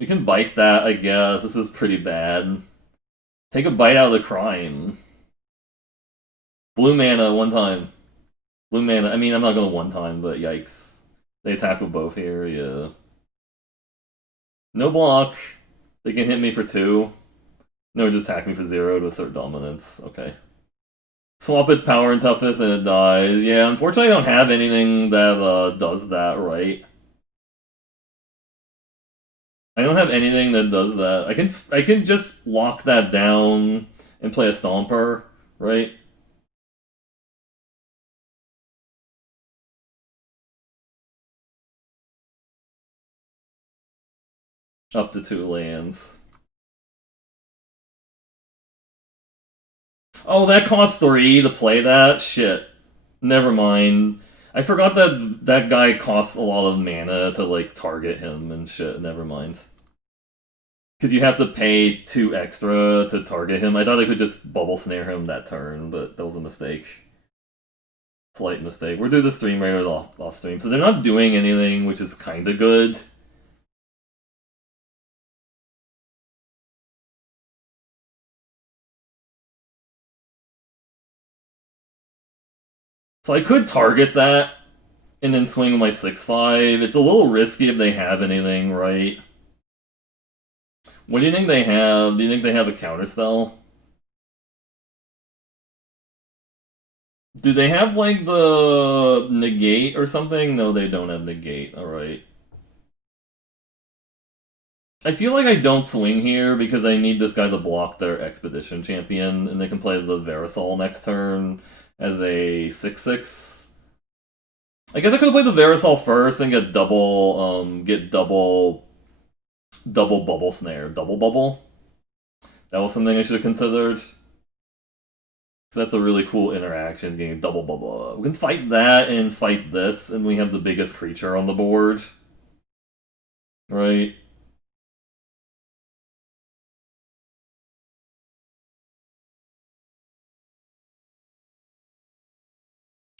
We can bite that, I guess. This is pretty bad. Take a bite out of the crime. Blue mana, one time. Blue mana. I mean, I'm not going one time, but yikes. They attack with both here, yeah. No block. They can hit me for two. No, just attack me for zero to assert dominance. Okay. Swap its power and toughness and it dies. Yeah, unfortunately I don't have anything that does that, right? I don't have anything that does that. I can just lock that down and play a Stomper, right? Up to two lands. Oh, that costs three to play that? Shit. Never mind. I forgot that that guy costs a lot of mana to like target him and shit. Never mind. Because you have to pay 2 extra to target him. I thought I could just bubble snare him that turn, but that was a mistake. Slight mistake. We're doing the stream right off stream, so they're not doing anything, which is kind of good. So I could target that and then swing my 6/5. It's a little risky if they have anything, right? What do you think they have? Do you think they have a counterspell? Do they have like the negate or something? No, they don't have negate. Alright. I feel like I don't swing here because I need this guy to block their Expedition champion, and they can play the Verisol next turn as a 6/6. I guess I could play the Verisol first and get double bubble snare. Double bubble? That was something I should have considered. Because that's a really cool interaction, getting double bubble. We can fight that and fight this, and we have the biggest creature on the board. Right?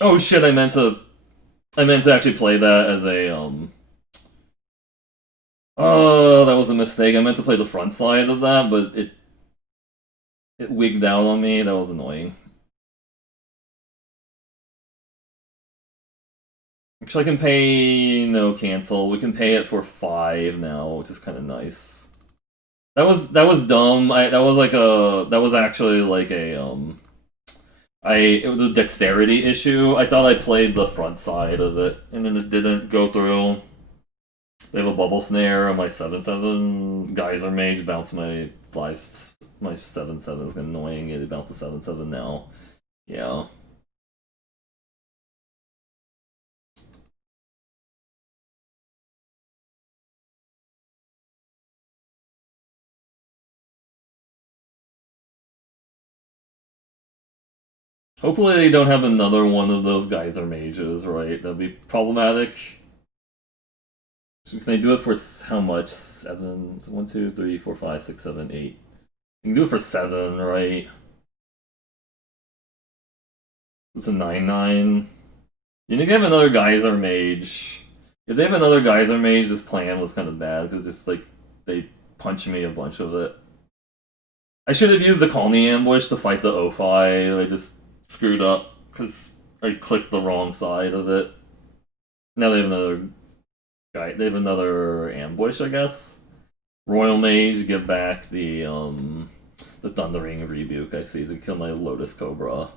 Oh shit, I meant to actually play that as a oh, that was a mistake. I meant to play the front side of that, but it wigged out on me. That was annoying. Actually, I can pay no cancel. We can pay it for 5 now, which is kind of nice. That was dumb. That was actually like a it was a dexterity issue. I thought I played the front side of it, and then it didn't go through. They have a bubble snare on my 7/7. Geyser Mage bounce my 7/7 is annoying. It bounces 7/7 now. Yeah. Hopefully they don't have another one of those Geyser Mages, right? That'd be problematic. So can I do it for how much? 7? 1, 2, 3, 4, 5, 6, 7, 8. You can do it for 7, right? It's a 9/9. You think they have another Geyser Mage? If they have another Geyser Mage, this plan was kind of bad because just like they punched me a bunch of it. I should have used the Colony Ambush to fight the O5. I just screwed up because I clicked the wrong side of it. Now they have another guy. They have another ambush, I guess. Royal Mage, give back the Thundering Rebuke. I see to kill my Lotus Cobra.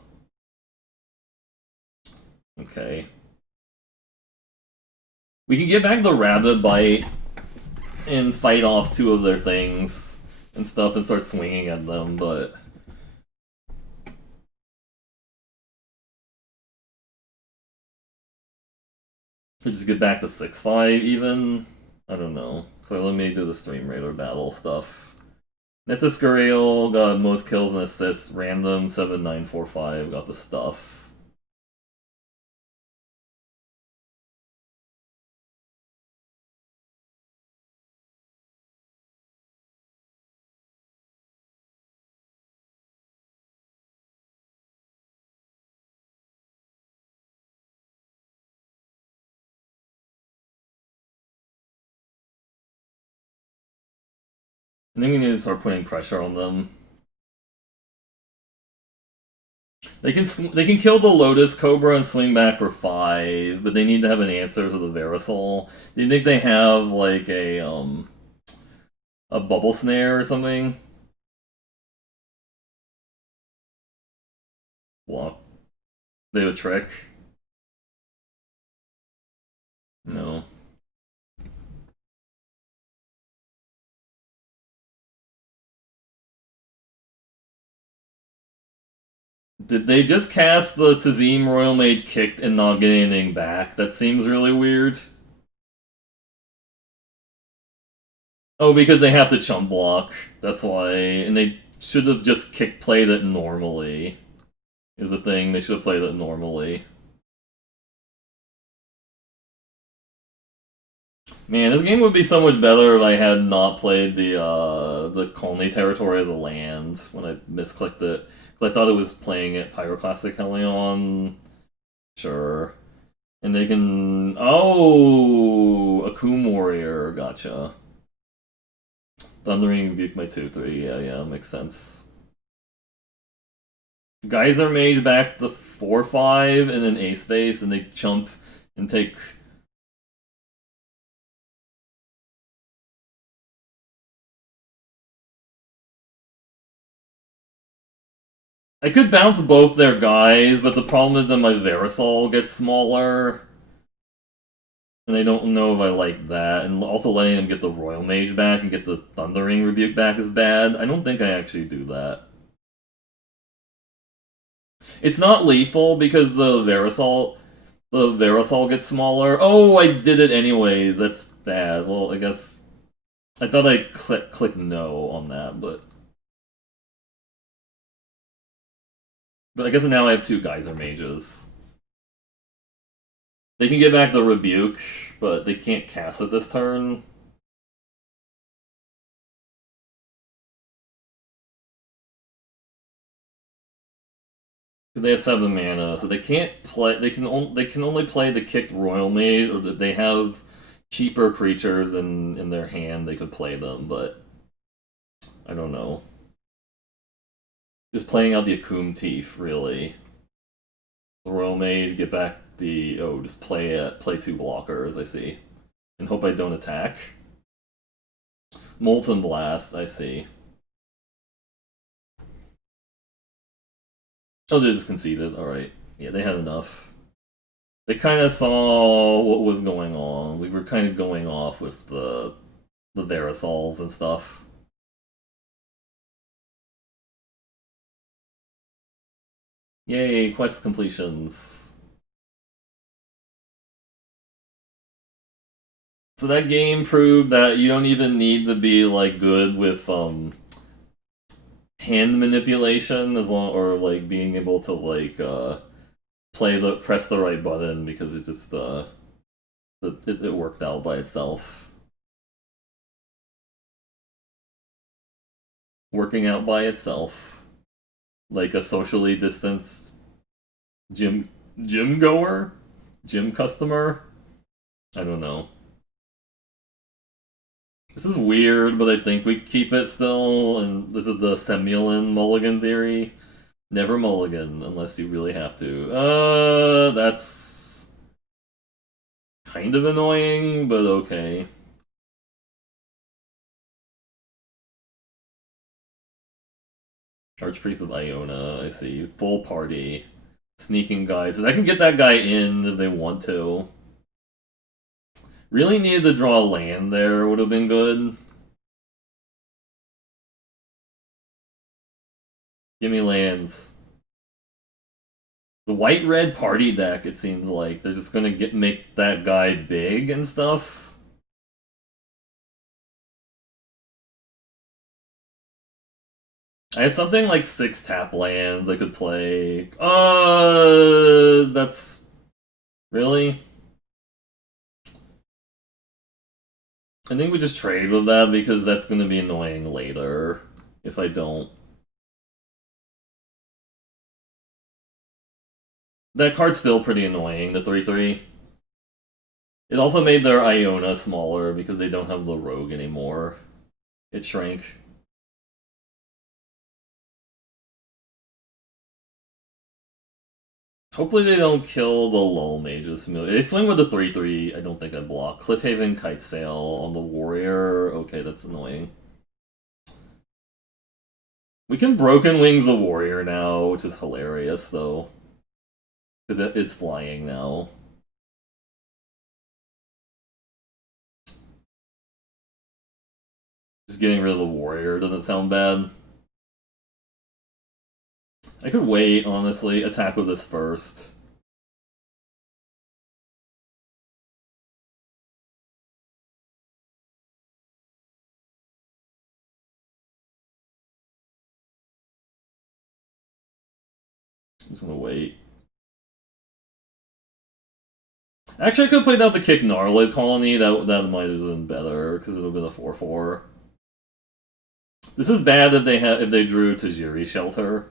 Okay. We can get back the Rabbit Bite and fight off 2 of their things and stuff and start swinging at them, but we just get back to 6/5 even. I don't know. So let me do the Stream Raider battle stuff. Netascurial got most kills and assists. Random 7945 got the stuff. I think we need to start putting pressure on them. They can kill the Lotus Cobra and swing back for 5, but they need to have an answer to the Verisol. Do you think they have like a bubble snare or something? Block. They have a trick. No. Did they just cast the Tazim Royal Mage kicked and not get anything back? That seems really weird. Oh, because they have to chump block. That's why. And they should have just played it normally. Is the thing. They should have played it normally. Man, this game would be so much better if I had not played the Coney territory as a land when I misclicked it. Because I thought it was playing it Pyroclastic Helion. Sure. And they can... Oh! Akum Warrior. Gotcha. Thundering Rebuke my 2/3. Yeah, makes sense. Geyser Mage back the 4/5 and then Ace Base, and they jump and take... I could bounce both their guys, but the problem is that my Verisol gets smaller. And I don't know if I like that. And also letting them get the Royal Mage back and get the Thundering Rebuke back is bad. I don't think I actually do that. It's not lethal because the Verisol gets smaller. Oh, I did it anyways. That's bad. Well, I guess I thought I click no on that, but I guess now I have two Geyser Mages. They can get back the Rebuke, but they can't cast it this turn. Because they have 7 mana, so they can't play. They can only play the kicked Royal Mage, or that they have cheaper creatures in their hand. They could play them, but I don't know. Just playing out the Akum Teeth, really. The Royal Mage, get back the just play 2 blockers. I see, and hope I don't attack. Molten Blast, I see. Oh, they just conceded. All right, yeah, they had enough. They kind of saw what was going on. We were kind of going off with the Verisols and stuff. Yay, quest completions. So that game proved that you don't even need to be like good with hand manipulation as long or like being able to like press the right button because it just it worked out by itself. Working out by itself. Like a socially distanced gym gym goer? Gym customer? I don't know. This is weird, but I think we keep it still, and this is the Semulin mulligan theory. Never mulligan unless you really have to. That's kind of annoying, but okay. Archpriest of Iona, I see. Full party. Sneaking guys. So I can get that guy in if they want to. Really needed to draw a land there, would have been good. Give me lands. The white-red party deck, it seems like. They're just gonna make that guy big and stuff. I have something like 6 tap lands I could play. That's... Really? I think we just trade with that because that's gonna be annoying later if I don't. That card's still pretty annoying, the 3/3. It also made their Iona smaller because they don't have the rogue anymore. It shrank. Hopefully they don't kill the lull mages. They swing with the 3/3. I don't think I block. Cliffhaven Kite Sail on the warrior. Okay, that's annoying. We can Broken Wings the warrior now, which is hilarious though. Because it is flying now. Just getting rid of the warrior doesn't sound bad. I could wait, honestly. Attack with this first. I'm just gonna wait. Actually, I could have played out the kick Gnarlid Colony. That might have been better because it would have been a 4/4. This is bad if they drew Tajiri Shelter.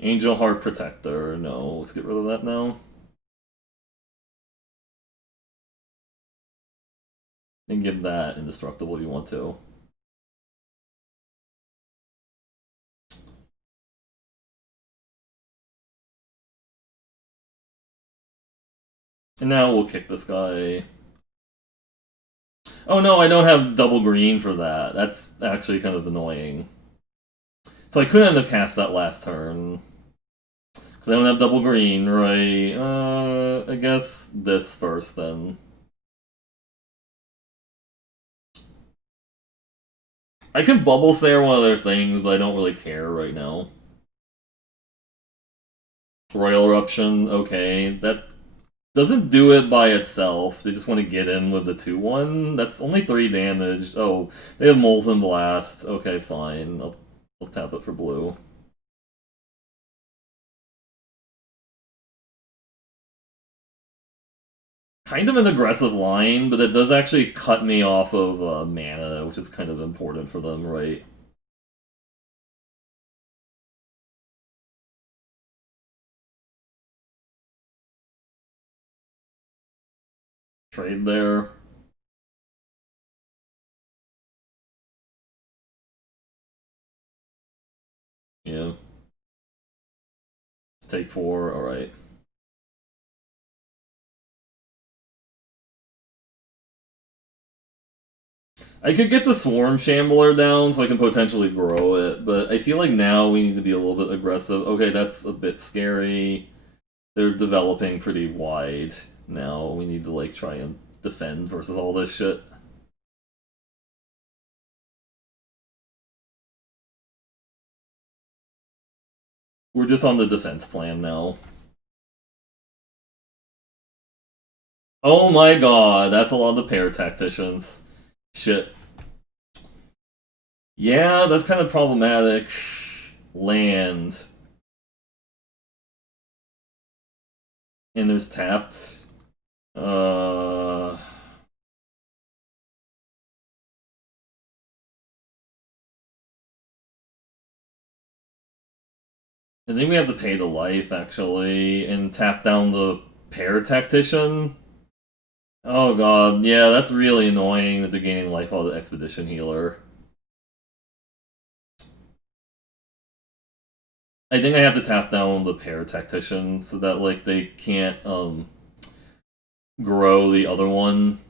Angel Heart Protector. No, let's get rid of that now. And give that Indestructible if you want to. And now we'll kick this guy. Oh no, I don't have double green for that. That's actually kind of annoying. So I couldn't have cast that last turn. Because I don't have double green, right? I guess this first then. I can Bubble Snare one other thing, but I don't really care right now. Royal Eruption, okay. That doesn't do it by itself. They just want to get in with the 2/1. That's only 3 damage. Oh, they have Molten Blast. Okay, fine. I'll tap it for blue. Kind of an aggressive line, but it does actually cut me off of mana, which is kind of important for them, right? Trade there. Yeah. Let's take 4, alright. I could get the Swarm Shambler down so I can potentially grow it, but I feel like now we need to be a little bit aggressive. Okay, that's a bit scary. They're developing pretty wide now. We need to like try and defend versus all this shit. We're just on the defense plan now. Oh my god, that's a lot of the pair tacticians. Shit. Yeah, that's kind of problematic. Land. And there's tapped. I think we have to pay the life, actually, and tap down the pair tactician. Oh god, yeah, that's really annoying that they're gaining life out of the expedition healer. I think I have to tap down the pair tactician so that like they can't grow the other one.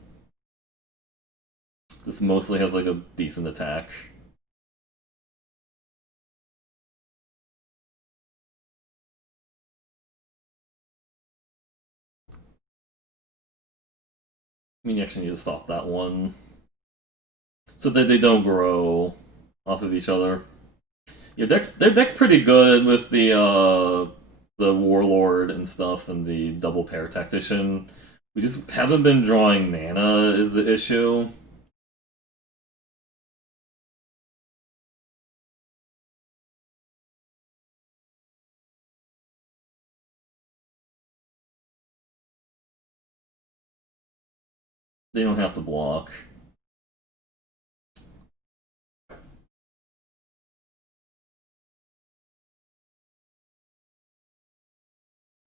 This mostly has like a decent attack. I mean, you actually need to stop that one so that they don't grow off of each other. Yeah, their deck's pretty good with the warlord and stuff and the double pair tactician. We just haven't been drawing mana is the issue. They don't have to block.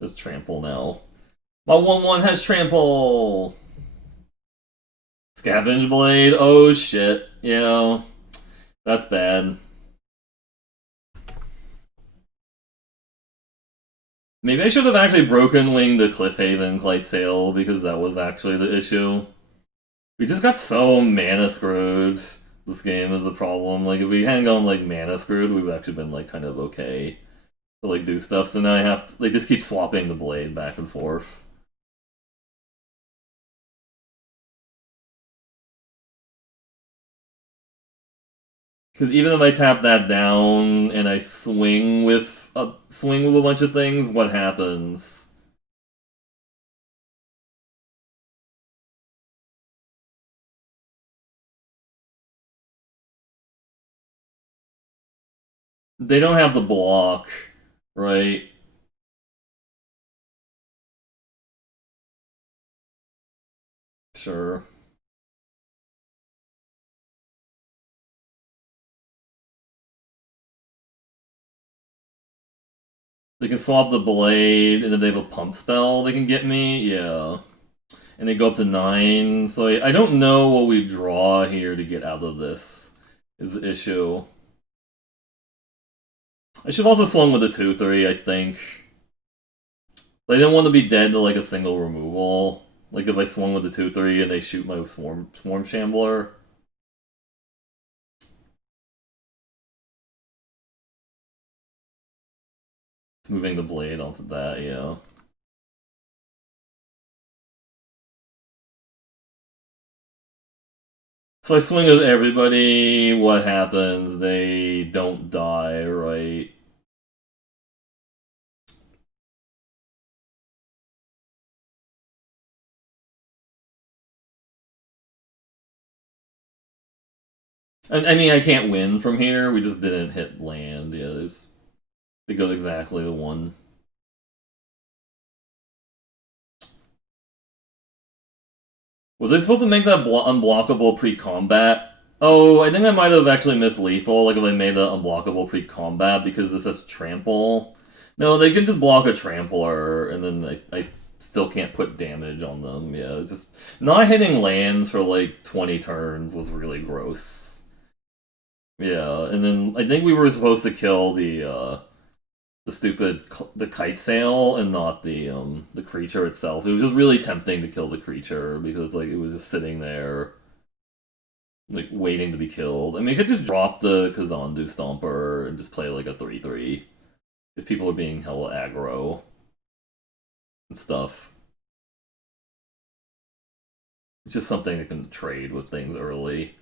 Just trample now. My 1/1 has trample. Scavenge Blade. Oh shit. Yeah, that's bad. Maybe I should have actually broken winged the Cliffhaven Clightsail because that was actually the issue. We just got so mana screwed. This game is a problem. Like if we hadn't gone like mana screwed, we've actually been like kind of okay to like do stuff. So now I have to like just keep swapping the blade back and forth. Because even if I tap that down and I swing with a bunch of things, what happens? They don't have the block, right? Sure. They can swap the blade, and then they have a pump spell they can get me. Yeah. And they go up to 9. So I don't know what we draw here to get out of this, is the issue. I should have also swung with a 2-3, I think. But I didn't want to be dead to like a single removal. Like if I swung with a 2-3 and they shoot my Swarm Shambler. Moving the blade onto that, yeah. So I swing at everybody, what happens? They don't die, right? I mean, I can't win from here, we just didn't hit land, yeah, they go exactly to 1. Was I supposed to make that unblockable pre-combat? Oh, I think I might have actually missed lethal, like if I made that unblockable pre-combat because this has trample. No, they can just block a trampler, and then I still can't put damage on them. Yeah, it's just not hitting lands for like 20 turns was really gross. Yeah, and then I think we were supposed to kill the stupid the kite sail and not the creature itself. It was just really tempting to kill the creature because like it was just sitting there like waiting to be killed. I mean, you could just drop the Kazandu Stomper and just play like a 3/3 if people are being hella aggro and stuff. It's just something that can trade with things early.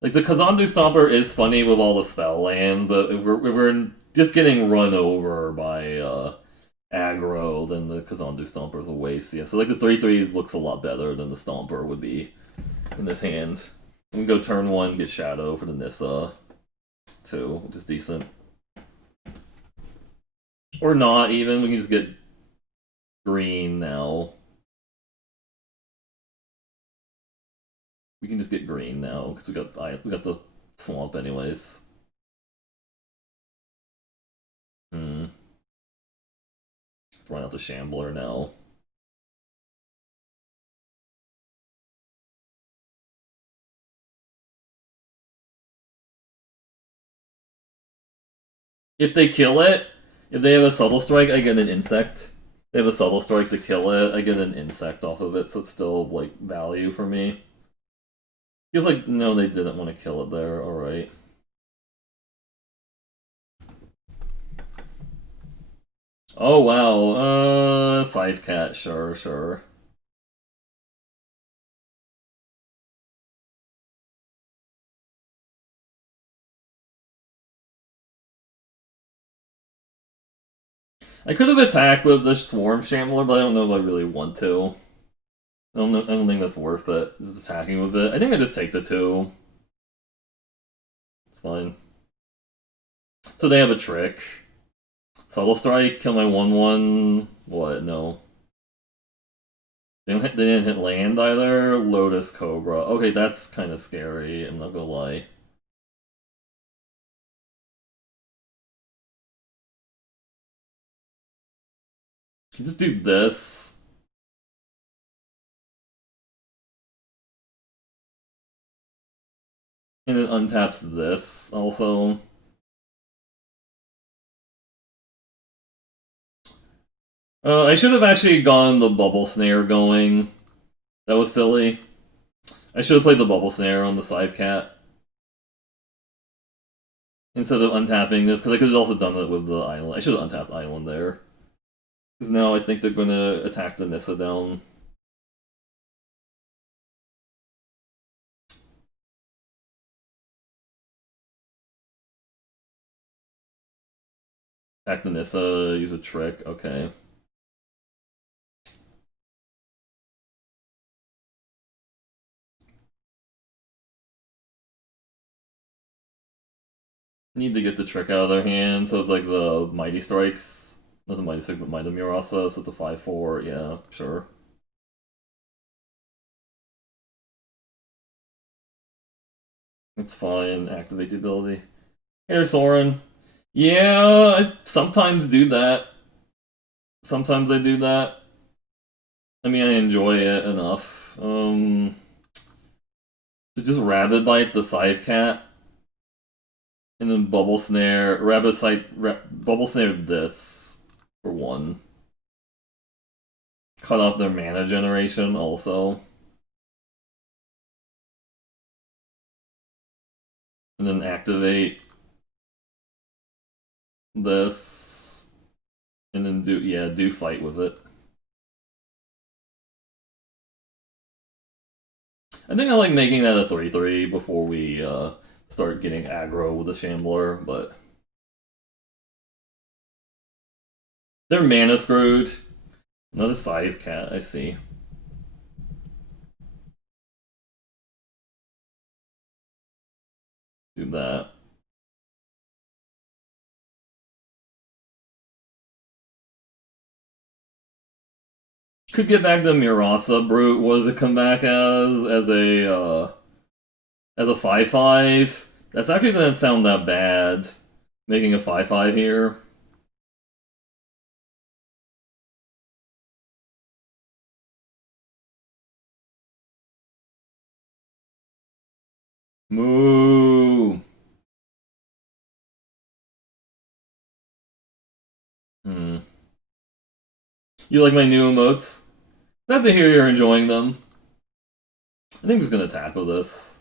Like the Kazandu Stomper is funny with all the spell land, but if we're just getting run over by aggro, then the Kazandu Stomper is a waste. Yeah, so like the 3/3 looks a lot better than the Stomper would be in this hand. We can go turn 1, get Shadow for the Nissa too, which is decent. Or not even, we can just get green now. We can just get green now because we got the swamp anyways. Hmm. Just run out the Shambler now. If they kill it, if they have a subtle strike, I get an insect. They have a subtle strike to kill it, I get an insect off of it, so it's still like value for me. Feels like no, they didn't want to kill it there. All right. Oh wow. Scythe Cat. Sure, sure. I could have attacked with the Swarm Shambler, but I don't know if I really want to. I don't know. I don't think that's worth it. Just attacking with it. I think I just take the 2. It's fine. So they have a trick. Subtle Strike, kill my 1/1. What? No. They didn't hit land either. Lotus Cobra. Okay, that's kind of scary. I'm not gonna lie. Just do this. And it untaps this also. I should have actually gone the Bubble Snare going. That was silly. I should have played the Bubble Snare on the Scythe Cat instead of untapping this, because I could have also done it with the Island. I should have untapped Island there. Because now I think they're going to attack the Nissa down. Attack the Nissa, use a trick. Okay. Need to get the trick out of their hand, so it's like the Mighty Strikes. Not the Mighty Strike, but Mighty Murasa, so it's a 5/4. Yeah, sure. It's fine. Activate the ability. Here, Soren. Yeah, I sometimes do that. Sometimes I do that. I mean, I enjoy it enough. To just Rabbit Bite the Scythe Cat, and then Bubble Snare, Bubble Snare this for one. Cut off their mana generation also. And then activate this. And then do fight with it. I think I like making that a 3/3 before we start getting aggro with the Shambler, but they're mana screwed. Another Scythe Cat, I see. Do that. Could get back to Murasa Brute. Was it come back as a 5/5? That's actually doesn't sound that bad. Making a 5/5 here. Moo. Hmm. You like my new emotes? Glad to hear you're enjoying them. I think I'm just gonna tackle this.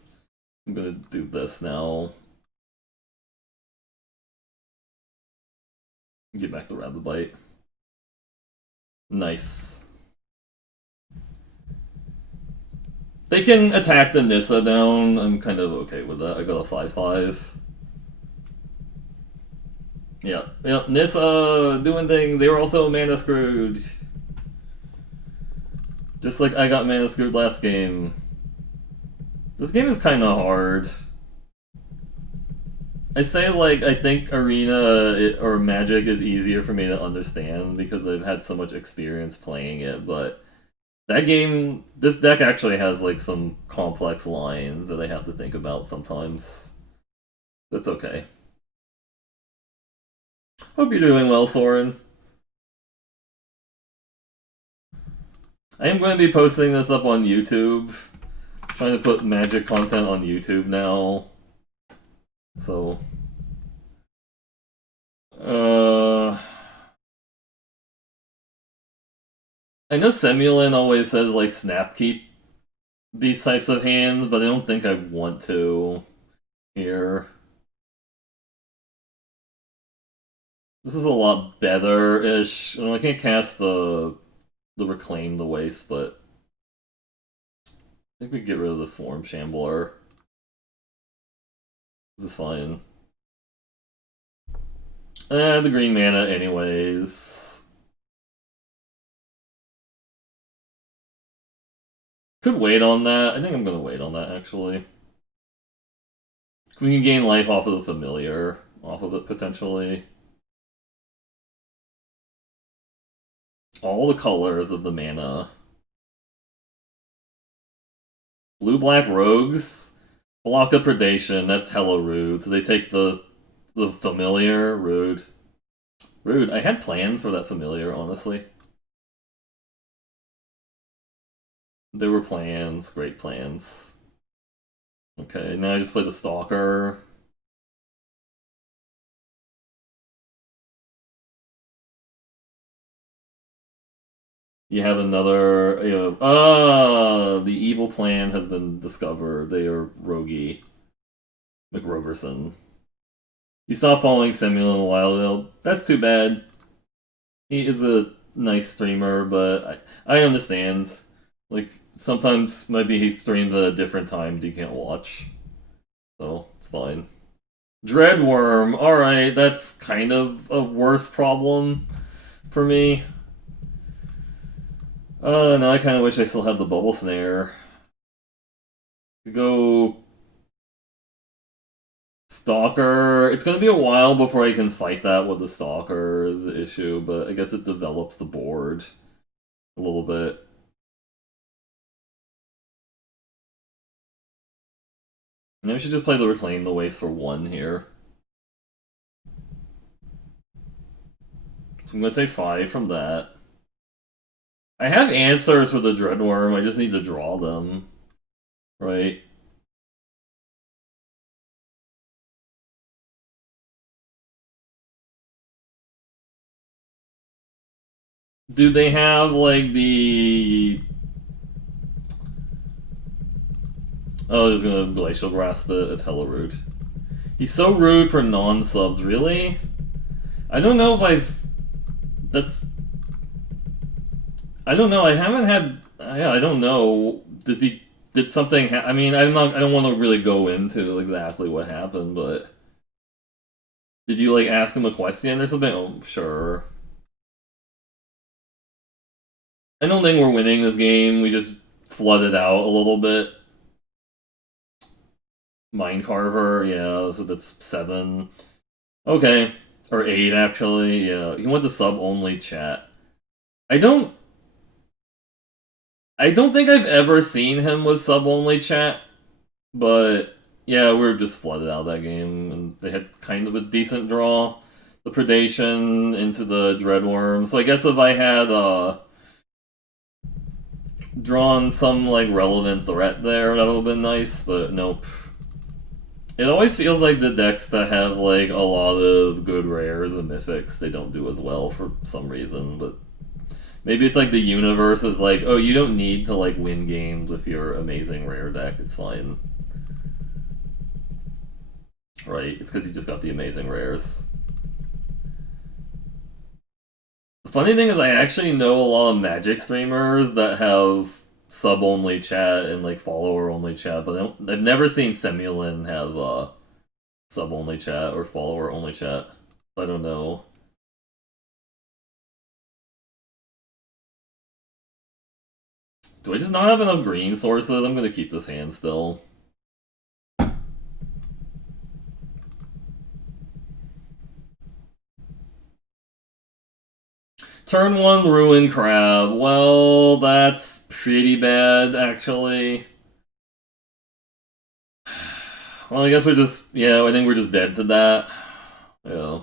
I'm gonna do this now. Get back the Rabbit Bite. Nice. They can attack the Nissa down. I'm kind of okay with that. I got a 5/5. Yeah, Nissa doing things. They were also mana screwed. Just like I got mana screwed last game. This game is kind of hard. I say like I think Arena or Magic is easier for me to understand because I've had so much experience playing it, but that game, this deck actually has like some complex lines that I have to think about sometimes. That's okay. Hope you're doing well, Soren. I am going to be posting this up on YouTube. Trying to put Magic content on YouTube now. So, I know Semulin always says like snap keep these types of hands, but I don't think I want to here. This is a lot better-ish. I can't cast the Reclaim the Waste, but I think we get rid of the Swarm Shambler. This is fine. The green mana anyways. Could wait on that. I think I'm gonna wait on that, actually. We can gain life off of the Familiar. Off of it, potentially. All the colors of the mana. Blue-black rogues? Block of Predation. That's hella rude. So they take the Familiar. Rude. Rude. I had plans for that Familiar, honestly. There were plans. Great plans. Okay, now I just play the Stalker. You have another. The evil plan has been discovered. They are Rogie. McRogerson. You stopped following Samuel in the Wild. That's too bad. He is a nice streamer, but I understand. Like, sometimes maybe he streams at a different time that you can't watch. So, it's fine. Dreadworm. Alright, that's kind of a worse problem for me. No, I kind of wish I still had the Bubble Snare. Go Stalker. It's gonna be a while before I can fight that with the Stalker is the issue, but I guess it develops the board a little bit. Maybe we should just play the Reclaim the Waste for 1 here. So I'm gonna take 5 from that. I have answers for the Dreadworm, I just need to draw them. Right? Do they have, like, the... Oh, he's gonna Glacial Grasp it. It's hella rude. He's so rude for non-subs, really? I don't know if I've... That's... I don't know, I haven't had... Yeah, I don't know. Did something I mean, I don't want to really go into exactly what happened, but... Did you, like, ask him a question or something? Oh, sure. I don't think we're winning this game. We just flooded out a little bit. Mind Carver, yeah, so that's 7. Okay. Or 8, actually, yeah. He went to sub-only chat. I don't think I've ever seen him with sub-only chat, but yeah, we were just flooded out of that game, and they had kind of a decent draw. The Predation into the Dreadworm. So I guess if I had drawn some like relevant threat there, that would have been nice, but nope. It always feels like the decks that have like a lot of good rares and mythics, they don't do as well for some reason, but maybe it's like the universe is like, oh, you don't need to like win games with your amazing rare deck, it's fine. Right, it's because you just got the amazing rares. The funny thing is I actually know a lot of Magic streamers that have sub-only chat and like follower-only chat, but I've never seen Semulin have sub-only chat or follower-only chat. I don't know. Do I just not have enough green sources? I'm gonna keep this hand still. Turn 1 Ruin Crab. Well, that's pretty bad, actually. Well, I guess we're just... Yeah, I think we're just dead to that. Yeah.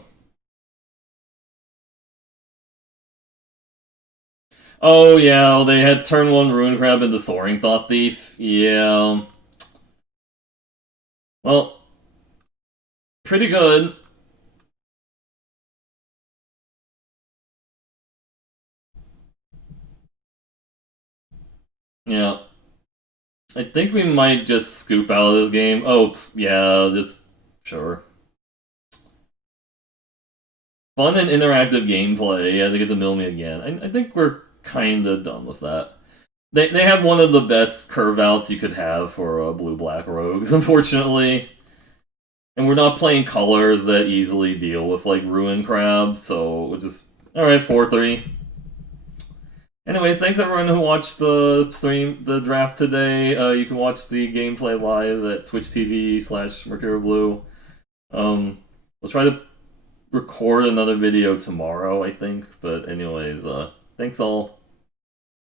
Oh, yeah, they had turn 1 Ruin Crab into Soaring Thought Thief. Yeah. Well, pretty good. Yeah. I think we might just scoop out of this game. Oh, yeah, just... Sure. Fun and interactive gameplay. Yeah, they get to mill me again. I think we're kinda done with that. They have one of the best curve outs you could have for blue-black rogues, unfortunately. And we're not playing colors that easily deal with, like, Ruin Crab, so we'll just... Alright, 4-3. Anyways, thanks everyone who watched the stream, the draft today. You can watch the gameplay live at Twitch TV/MercuryBlue. We'll try to record another video tomorrow, I think. But anyways, thanks all.